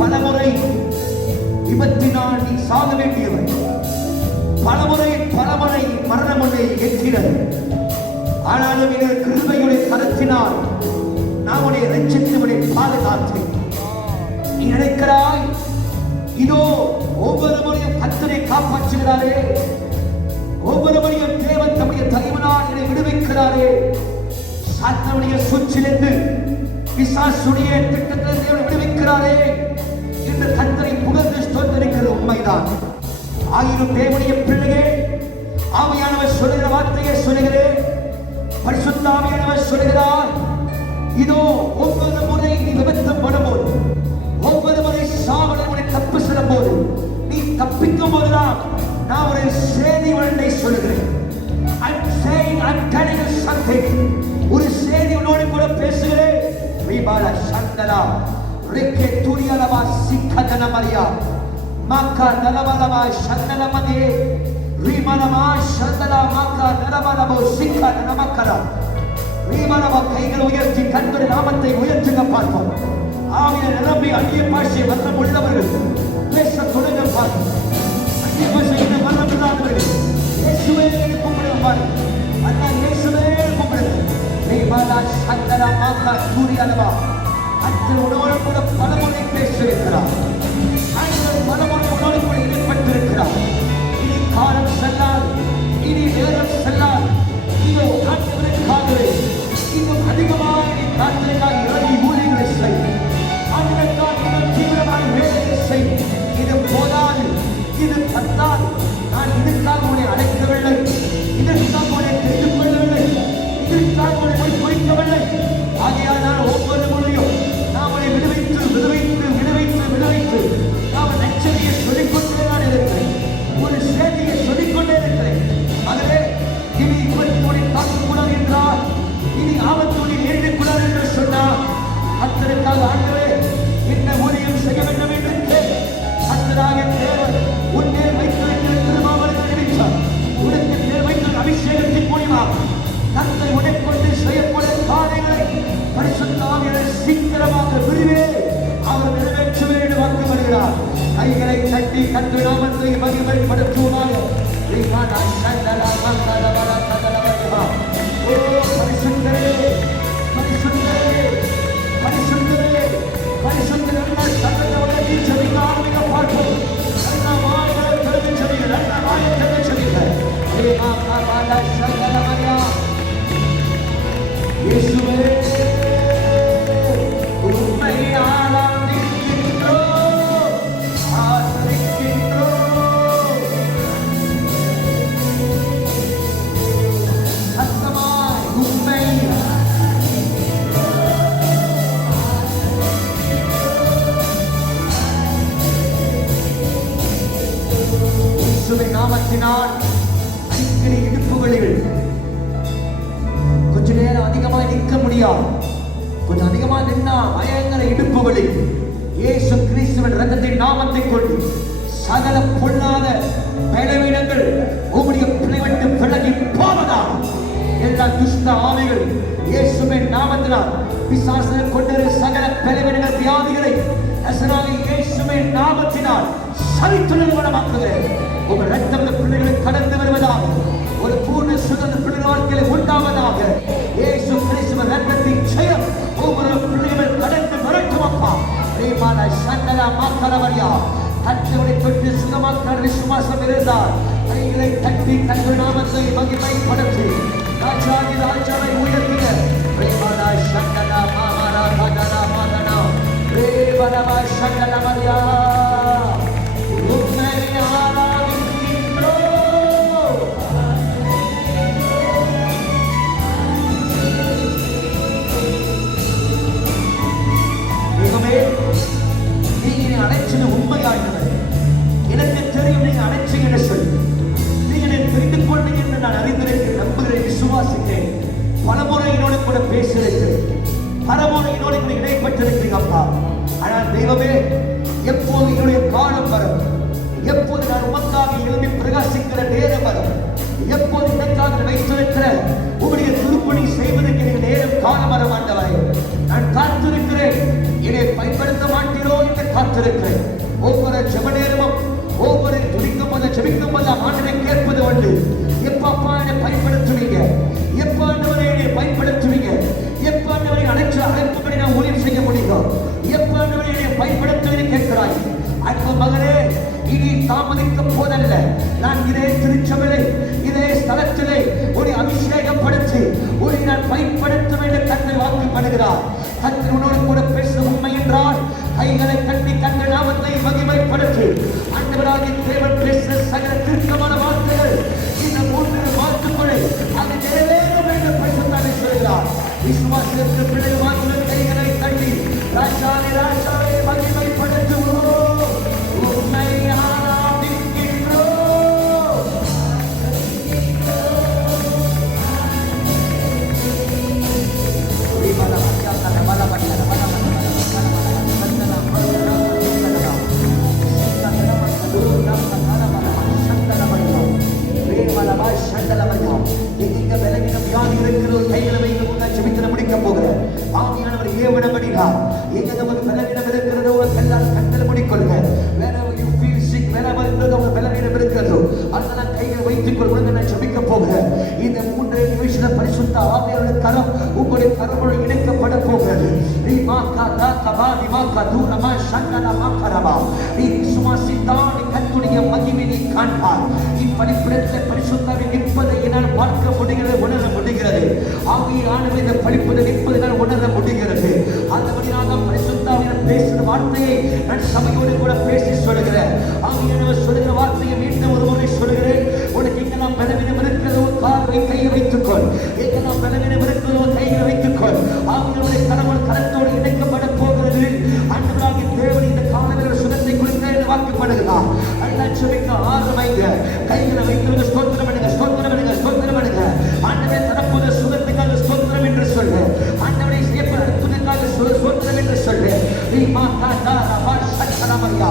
பலமுறை விபத்தினால் நீ சாக வேண்டியவன். பலமுறை மரணம் ஒன்றை எட்டினது. ஆனாலும் எங்கள் கிருபையுடைய கரத்தினால் நான் உன்னை ரட்சித்து உன்னை பாதுகாத்தேன். நீ நினைக்கிறாய் இதோ ஒவ்வொரு முறையும் கர்த்தரை காப்பாற்றுகிறாரே, ஒவ்வொரு முறையும் தேவன் தம்முடைய தயவினால் என்னை விடுவிக்கிறாரே, சாத்தானுடைய சூழ்ச்சியிலிருந்து பிசாசுடைய திட்டத்திலிருந்து தேவன் விடுவிக்கிறாரே என்று கர்த்தரை புகழ்ந்து ஸ்தோத்திரிக்கிறது உண்மைதான். ஆயினும் தேவனுடைய பிள்ளையே, ஆவியானவர் சொல்லுகிற வார்த்தையை சொல்லுகிறேன். பரிசுத்த ஆவியானவர் சொல்லுகிறார், இதோ ஒவ்வொரு முறை நீ விபத்தம் படும்போது, ஒவ்வொரு முறை சாவனை உன்னை தப்பு செல்லும் போது, நீ தப்பிக்கும் போதுதான் நான் ஒரு செய்தி ஒன்றை சொல்லுகிறேன். ஒரு செய்தி உன்னோடு கூட பேசுகிறேன். ரெக்கே துரியலவா சிக்கதன மரியா மாக்கா நலவலவா சந்தனமதே ரீமனவா சந்தனா மாக்கா நலவலவோ சிக்கதன மக்களா ரீமனவா. கைகள் உயர்த்தி கர்த்தருடைய நாமத்தை உயர்த்துங்க பார்ப்போம். ஆவியில் நிரம்பி அந்நிய பாஷை வண்ணம் உள்ளவர்கள் பேச தொடங்க பார்ப்போம். அந்நிய பாஷை வண்ணம் இல்லாதவர்கள் இயேசுவே கும்பிடுவார். அண்ணா இயேசுவே கும்பிடுங்க. ரீமனா சந்தனா மாக்கா துரியலவா அன்று உணவோடு கூட பலமுறை பேசியிருக்கிறார். பலமுறை உணவோடு கூட ஈடுபட்டிருக்கிறார். இனி காலம் செல்லால், இனி நேரம் செல்லால், இதோ ஆண்டவருக்காகவே இன்னும் அதிகமாக நீ காத்திற்காக இறங்கி ஊழியர்களை செய். ஆண்டவருக்காக இன்னும் தீவிரமாக வேலையை செய். இது போதாது, இது பத்தாது. நான் இதுக்காக உன்னை அழைக்கவில்லை, இதற்காக உன்னை தெரிந்து கொள்ளவில்லை, இதற்காக உன்னை குறிக்கவில்லை. ஆகையால் நான் ஒவ்வொரு முறையும் நாமளை விடுவித்து விடுவித்து விடுவித்து விடுவித்து நாம் நச்சரியை சொல்லிக்கொண்டே நான் இருக்கிறேன். ஒரு செய்தியை சொல்லிக்கொண்டே இருக்கிறேன். ஆகவே இனி இவற்றுடைய தாக்கக்கூடாது என்றால், இனி ஆபத்துடைய நேரிடக்கூடாது என்று சொன்னால், கர்த்தருக்காக ஆண்டவரே என்ன ஊழியம் செய்ய வேண்டும் என்று கர்த்தராக தேவன் உன் மேல் வைத்திருக்கிற திருமாவளத்தை நினைத்தார். உனக்கு மேல் வைத்திருக்கிற அபிஷேகத்தின் மூலியமாக கர்த்தர் உனக்கு கொண்டு செய்யப்படும் காரியங்களை பரிசுத்த ஆவியானவர் சீக்கிரமாக விரிவே அவர் நிறைவேற்ற வேண்டும் வாக்கு வருகிறார். கைகளை தட்டி கர்த்தர் நாமத்தை மகிமைப்படுத்துவார். ஓ பரிசுத்தரே, பரிசுத்தரே, பரிசுத்தரே, பரிசுத்தரே, சகல உலகை ஜெபிக்க ஆரம்பிக்க பார்ப்போம். நல்ல வாய்களை திறந்து ஜெபிக்க, நல்ல வாயை திறந்து ஜெபிக்க. இயேசுவே உம்மை ஆராதிக்கின்றோம், ஆராதிக்கின்றோம். சத்தமாய் உம்மை இயேசுவின் நாமத்தினால் அடிக்கடி இடுப்புகளில் கொஞ்ச நேரம் அதிகமாக நிற்க முடியாது. கொஞ்சம் அதிகமாக நின்னா பயங்கர இடுப்புகளில் இயேசு கிறிஸ்துவின் இரத்தத்தின் நாமத்தை கொண்டு சகல பொல்லாத பலவீனங்கள் உம்முடைய பிள்ளைவிட்டு விலகி போவதாக. எல்லா துஷ்ட ஆவிகள் இயேசுவின் நாமத்தினால் பிசாசுகள் கொண்டிருக்கிற சகல பலவீனங்கள் வியாதிகளை இயேசுவின் நாமத்தினால் சரித்து நிறுவனமாக்குகிறேன். உங்கள் ரத்தம் பிள்ளைகளை கடந்து வருவதாக, ஒரு பூர்ண சுதந்திர பிள்ளைகள் வாழ்க்கையில உண்டாவதாக. இயேசு கிறிஸ்துவின் ரத்தத்தின் ஜெயம் ஒவ்வொரு பிள்ளைகள் கடந்து வரட்டும் அப்பா. ரீமான சந்தனா மாக்கரவரியா கர்த்தரை தொட்டு சுகமாக்க விசுவாசம் இருந்தால் கைகளை தட்டி கர்த்தர் நாமத்தை மகிமைப்படுத்தி ராஜாதி ராஜாவை உயர்த்தின ரீமான சந்தனா மாமரா ராஜனா மாதனா ரேவரவா சந்தனா மரியா உம்மை ஆராதிக்கின்றோம். மிகமே நீங்க அழைச்சது உண்மையானது. எனக்கு தெரியும் நீங்க அழைச்சீங்க என்று சொல்லி நீங்கள் தெரிந்து கொண்டீங்க என்று நான் அறிந்திருக்கிறேன், நம்புகிறேன், விசுவாசிக்கிறேன். பலமுறை என்னோடு கூட பேசியிருக்கிறேன், பலமுறை என்னோடு கூட இடைப்பட்டிருக்கிறீங்க அப்பா. ஆனால் தெய்வமே, எப்போது என்னுடைய காலம் வரும், எப்போது நான் உமக்காக எழுதி பிரகாசிக்கிற நேரம் வரும், எப்போது எனக்காக வைத்திருக்கிற உங்களுடைய திருப்பணி செய்வதற்கு நேரம் காலம் வர மாட்டவரை நான் ஆண்டனை கேட்பது உண்டு. எப்ப அப்பா என்னை பயன்படுத்துவீங்க, எப்ப ஆண்டவரை என்னை பயன்படுத்துவீங்க, எப்ப ஆண்டவரை அழைப்புபடி நான் ஊழியம் செய்ய முடியும், எப்ப ஆண்டவரை என்னை பயன்படுத்துவீங்க கேட்கிறாய். அன்பு மகனே, இனி தாமதிக்க போதல்ல. நான் இதே திருச்சபையிலே இதே ஸ்தலத்திலே உன்னை அபிஷேகப்படுத்தி உன்னை நான் பயன்படுத்தும் என்று கர்த்தர் வாக்குப்படுகிறார். கர்த்தர் உன்னோடு கூட பேசும் உண்மை என்றால் கைகளை கட்டி கண்ட நாமத்தை மகிமைப்படுத்தி ஆண்டவராகிய தேவன் பேசுகிற சகல தீர்க்கமான வார்த்தைகள் இந்த 3 வாக்குகளை அது நிறைவேறும் என்று பரிசுத்தமாய் சொல்கிறார். விசுவாசத்திற்கு பிள்ளைகள் வாக்குள்ள கைகளை கட்டி ராஜாவே ராஜாவே மகிமைப்படுத்துவோம், உம்மை ஆராதிக்கின்றோம். எங்க விலகினம் யார் இருக்கிற கைகளை வைத்து முன்னாடி செபித்து முடிக்க போகிறேன். ஆவியானவர் ஏவனபடினார் எங்க நமக்கு விலகினம் இருக்கிறதோ எல்லாரும் கண்களை முடிக்கொள்ளுங்க. wherever you feel sick, wherever உங்க விலகினம் இருக்கிறதோ அதெல்லாம் கைகளை வைத்துக் கொள்ளுங்க. நான் செபிக்க போகிறேன். இந்த 3 நிமிஷத்துல பரிசுத்த ஆவியானவருடைய கரம் உங்களுடைய கரமோடு இணைக்கப்பட போகிறது. நீ மாகாதா கபாதி மாகாதுரமா சங்கனா மாகரமா நீ விசுவாசித்தால் நீ கர்த்தருடைய மகிமை நீ காண்பாய். இப்படிப்பட்ட பரிசுத்தரை நிற்பதை என்னால் பார்க்க முடிகிறது, உணர முடிகிறது. ஆவியானவர் இந்த படிப்பதை நிற்பதை நான் உணர முடிகிறது. ஆண்டவராக பரிசுத்த ஆவியானவர் பேசுகிற வார்த்தையை நான் சபையோடு கூட பேசி சொல்கிறேன். ஆவியானவர் சொல்கிற வார்த்தையை மீண்டும் ஒரு முறை சொல்கிறேன். உனக்கு எங்கெல்லாம் பலவீனம் இருக்கிறதோ காலை கையை வைத்துக்கொள், எங்கெல்லாம் பலவீனம் இருக்கிறதோ கையை வைத்துக்கொள். ஆவியானவருடைய கரமோடு கரத்தோடு இணைக்கப்பட போகிறது. ஆண்டவராகிய தேவன் இந்த காலவேளை சுகத்தை குறித்து வாக்குப்படுகிறார். எல்லாம் செபிக்க ஆரம்பிங்க. கைகளை வைத்து ஸ்தோத்திரம் பண்ணுங்க, ஸ்தோத்திரம் பண்ணுங்க, ஸ்தோத்திரம் பண்ணுங்க. ஆண்டவரே தரப்போது சுகத்துக்காக ஸ்தோத்திரம் என்று சொல்லு. ஆண்டவரை செய்யப்பட அற்புதத்துக்காக ஸ்தோத்திரம் என்று சொல்லு. நீ மாதா தாரா சக்கரமரியா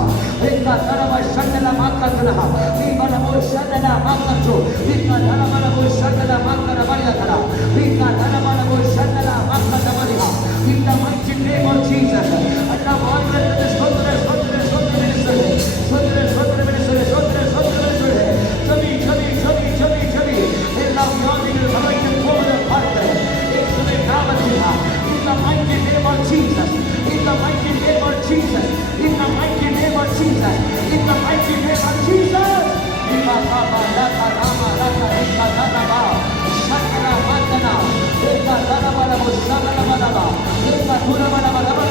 ஏகா தரவ சண்டல மாக்கதுனா நீ பலமோ சண்டல மாக்கது நீகா தரமலமோ சண்டல மாக்கரமரியா கரா நீகா தரமலமோ சண்டல மாக்கதமரியா. In the mighty name of Jesus, Allah வார்த்தையை ஸ்தோத்திரம் ஸ்தோத்திரம் ஸ்தோத்திரம் என்று சொல்லு. ஸ்தோத்திரம் ஸ்தோத்திரம் என்று சொல்லு. ஸ்தோத்திரம் ஸ்தோத்திரம் என்று சொல்லு. ஜெபி ஜெபி ஜெபி ஜெபி ஜெபி எல்லா வியாதிகள் மறைந்து போவதை பார்க்கிறேன் இயேசுவின் நாமத்தில். In the mighty name of Jesus, in the mighty name of Jesus, in the mighty name of Jesus, in the mighty name of Jesus. Iba baba la rama la ika dana shakara matana eka dana bala musana bala eka dura bala bala bala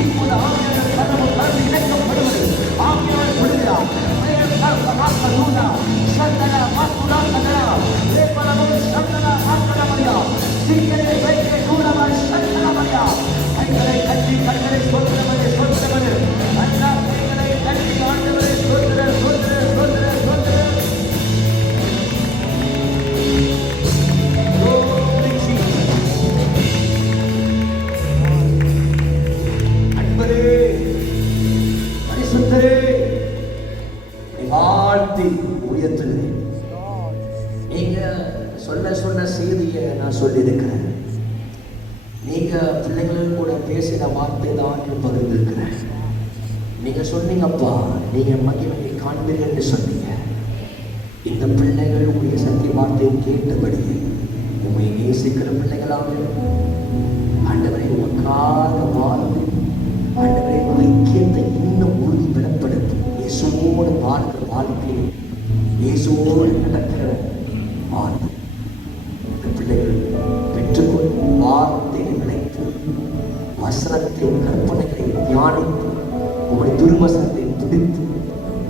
இப்போது ஆவியானவர் கரமோ கரந்து இணைக்கப்படுவது ஆவியானவர் சொல்கிறார். ஏகா மாக்கதுனா சண்டல மாக்குரா கதரா ஏபலமோ சண்டல மாக்கரமரியா சீக்கரே வைக்கே தூரமா சண்டலமரியா. கைகளை கட்டி கண்களை ஸ்தோத்திரமனே ஸ்தோத்திரமனே அண்ணா கைகளை கட்டி ஆண்டவரே ஸ்தோத்திர ஸ்தோத்திர ஸ்தோத்திர ஸ்தோத்திர. அன்பரே பரிசுத்தரே வாழ்த்தி உயர்த்துகிறேன். நீங்க சொன்ன செய்தியை நான் சொல்லியிருக்கிறேன். நீங்க பிள்ளைங்களும் கூட பேசின வார்த்தை தான் பகிர்ந்திருக்கிறேன். நீங்க சொன்னீங்கப்பா, நீங்க மகிமையை காண்பீர்கள் என்று சொன்னீங்க. இந்த பிள்ளைகள் உடைய சத்திய வார்த்தையை கேட்டபடி உண்மை நேசிக்கிற பிள்ளைகளாக ஆண்டவரை உமக்காக வாழ்ந்து ஆண்டவரை ஐக்கியத்தை இன்னும் உறுதிப்படப்படுத்தி இயேசுவோடு வாழ்கிற வாழ்க்கையை இயேசுவோடு நடக்கிற வாழ்க்கை இந்த பிள்ளைகள் பெற்றுக்கொண்டு வார்த்தையை நினைத்து வசனத்தை கற்பனைகளை தியானித்து உங்களுடைய துர்வசனத்தை பிடித்து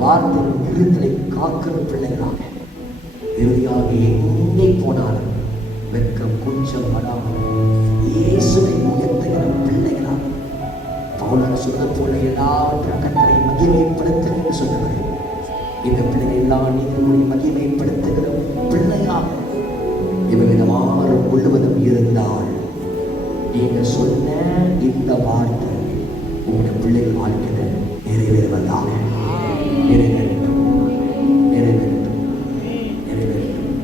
வார்த்தையின் இருத்தலை காக்கிற பிள்ளைகளாக இறுதியாக எங்கே போனாலும் வெட்கம் கூச்சம் படாமல் இயேசுவை உயர்த்துகிற பிள்ளைகளாக பவுலர் சொன்னது போல எல்லாவற்றையும் கர்த்தரை மகிமைப்படுத்த சொன்னவர். இந்த பிள்ளைகள் எல்லாம் நீங்களுடைய மகிமைப்படுத்துகிற பிள்ளையாக இவவிதமாக முழுவதும் இருந்தால் நீங்க சொன்ன இந்த வார்த்தை உங்களுடைய பிள்ளைகள் வாழ்க்கையில் நிறைவேறுவதாக. நிறைவேறட்டும், நிறைவேறட்டும், நிறைவேறட்டும்.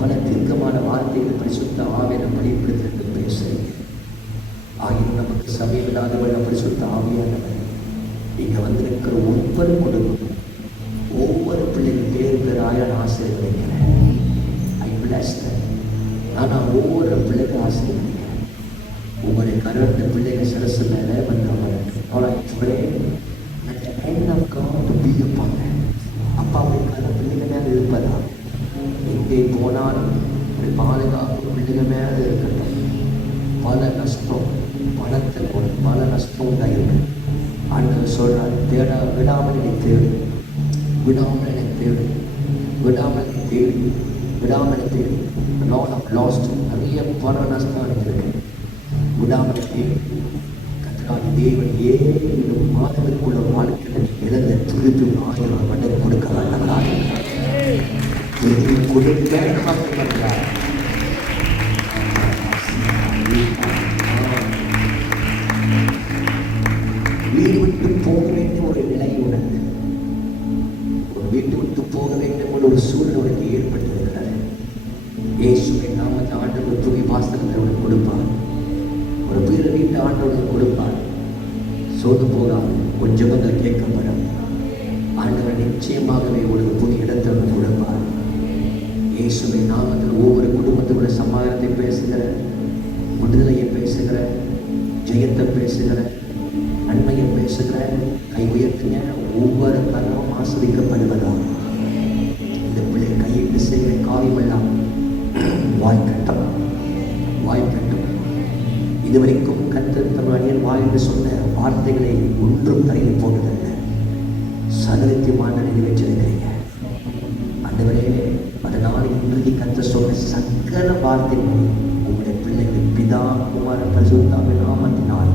பல தீர்க்கமான வார்த்தைகள் பரிசுத்த ஆவியானவர் வெளிப்படுத்தி பேசுகிறேன். ஆகியும் நமக்கு சமீபனாதவள் பரிசுத்த ஆவியானவர் நீங்க வந்திருக்கிற ஒவ்வொரு குடும்பம் ஒவ்வொரு பிள்ளைகள் பேர் பேரா வியப்பாங்க. அப்பாவுடைய கதை பிள்ளைங்க மேலே இருப்பதா? எங்கே போனாலும் ஒரு பாதுகாப்பு பிள்ளைங்க மேலே இருக்கட்டும். பல நஷ்டம், பணத்தை கொண்டு பல நஷ்டம் உண்டாயிருக்கு. ஆண்டவர் சொல்றார், தேட விடாமல் என்னை தேடு, விடாமல் என்னை தேடு, விடாமல் என்னை தேடு, விடாமல் என்னை தேடு. லாட் ஆஃப் லாஸ்ட், நிறைய பண நஷ்டம் அடைஞ்சிருக்கு. விடாமல் தேடு. கர்த்தராகிய தேவன் 7 மாதங்களுக்குள்ள வாழ்க்கையில் இழந்த திருப்பி 1000 மடங்கு கொடுக்க வேண்டவராக திருப்பி கொடுக்க வேண்டாம். வீடு விட்டு போக வேண்டிய ஒரு நிலை உனக்கு, ஒரு வீட்டு விட்டு போக வேண்டும் ஒரு சூழ்நிலை உனக்கு ஏற்பட்டிருக்கிறது. இயேசுவின் நாமத்தை ஆண்டவர் துணி வாசகத்தை உனக்கு கொடுப்பார். ஒரு வீடு வீட்டு ஆண்டவர் கொடுப்பார். சோது போகாது, ஒரு ஜெபங்கள் கேட்கப்படும். ஆண்டவர் நிச்சயமாகவே ஒரு புதிய இடத்தை உனக்கு கொடுப்பார். இயேசுவின் நாமத்தில் ஒவ்வொரு குடும்பத்தோட சமாதானத்தை பேசுகிற, விடுதலையை பேசுகிற, ஜெயத்தை பேசுகிற, நன்மையை பேசுகிற, கை உயர்த்தின ஒவ்வொரு கரமும் ஆஸ்வதிக்கப்படுவதால் இந்த பிள்ளை கையிட்டு செய்கிற காரியமெல்லாம் வாய்க்கட்டும், வாய்க்கட்டும். இதுவரைக்கும் கர்த்தர் தன்னுடைய வாயிலிருந்து சொன்ன வார்த்தைகளை ஒன்றும் தரையில் போனதில்லை. சகலத்தையுமான நிறைவேற்றிருக்கிறீங்க ஆண்டவரே. அதனால் இன்றைக்கு கர்த்தர் சொன்ன சகல வார்த்தைகளை உங்களுடைய பிள்ளைகள் பிதா குமார பரிசுத்தாவின் நாமத்தினால்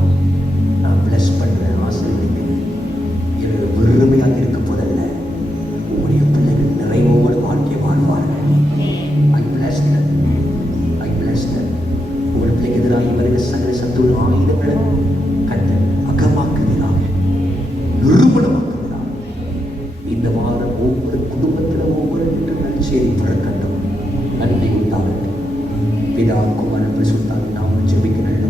நான் பிளஸ் பண்ணுறேன், ஆசீர்வதிக்கிறேன். என்னோட வெறுமையாக இருக்க போதல்ல, உங்களுடைய பிள்ளைகள் நிறைவோடு வாழ்க்கை வாழ்வார்கள். I bless that, I bless that. உங்களுடைய பிள்ளைக்கு எதிராக வருகிற சகல சத்துரு ஆயுதங்களை கண்டு அகமாக்குகிறாங்க, நிறுவனமாக்குகிறாங்க. இந்த வாரம் ஒவ்வொரு குடும்பத்தில் ஒவ்வொரு வீட்டு நற்செய்தி பிறக்கட்டும், நன்மை உண்டாகட்டும். பிதா குமார பரிசுத்தாவின் நாமத்தில் ஜெபிக்கிறேன்.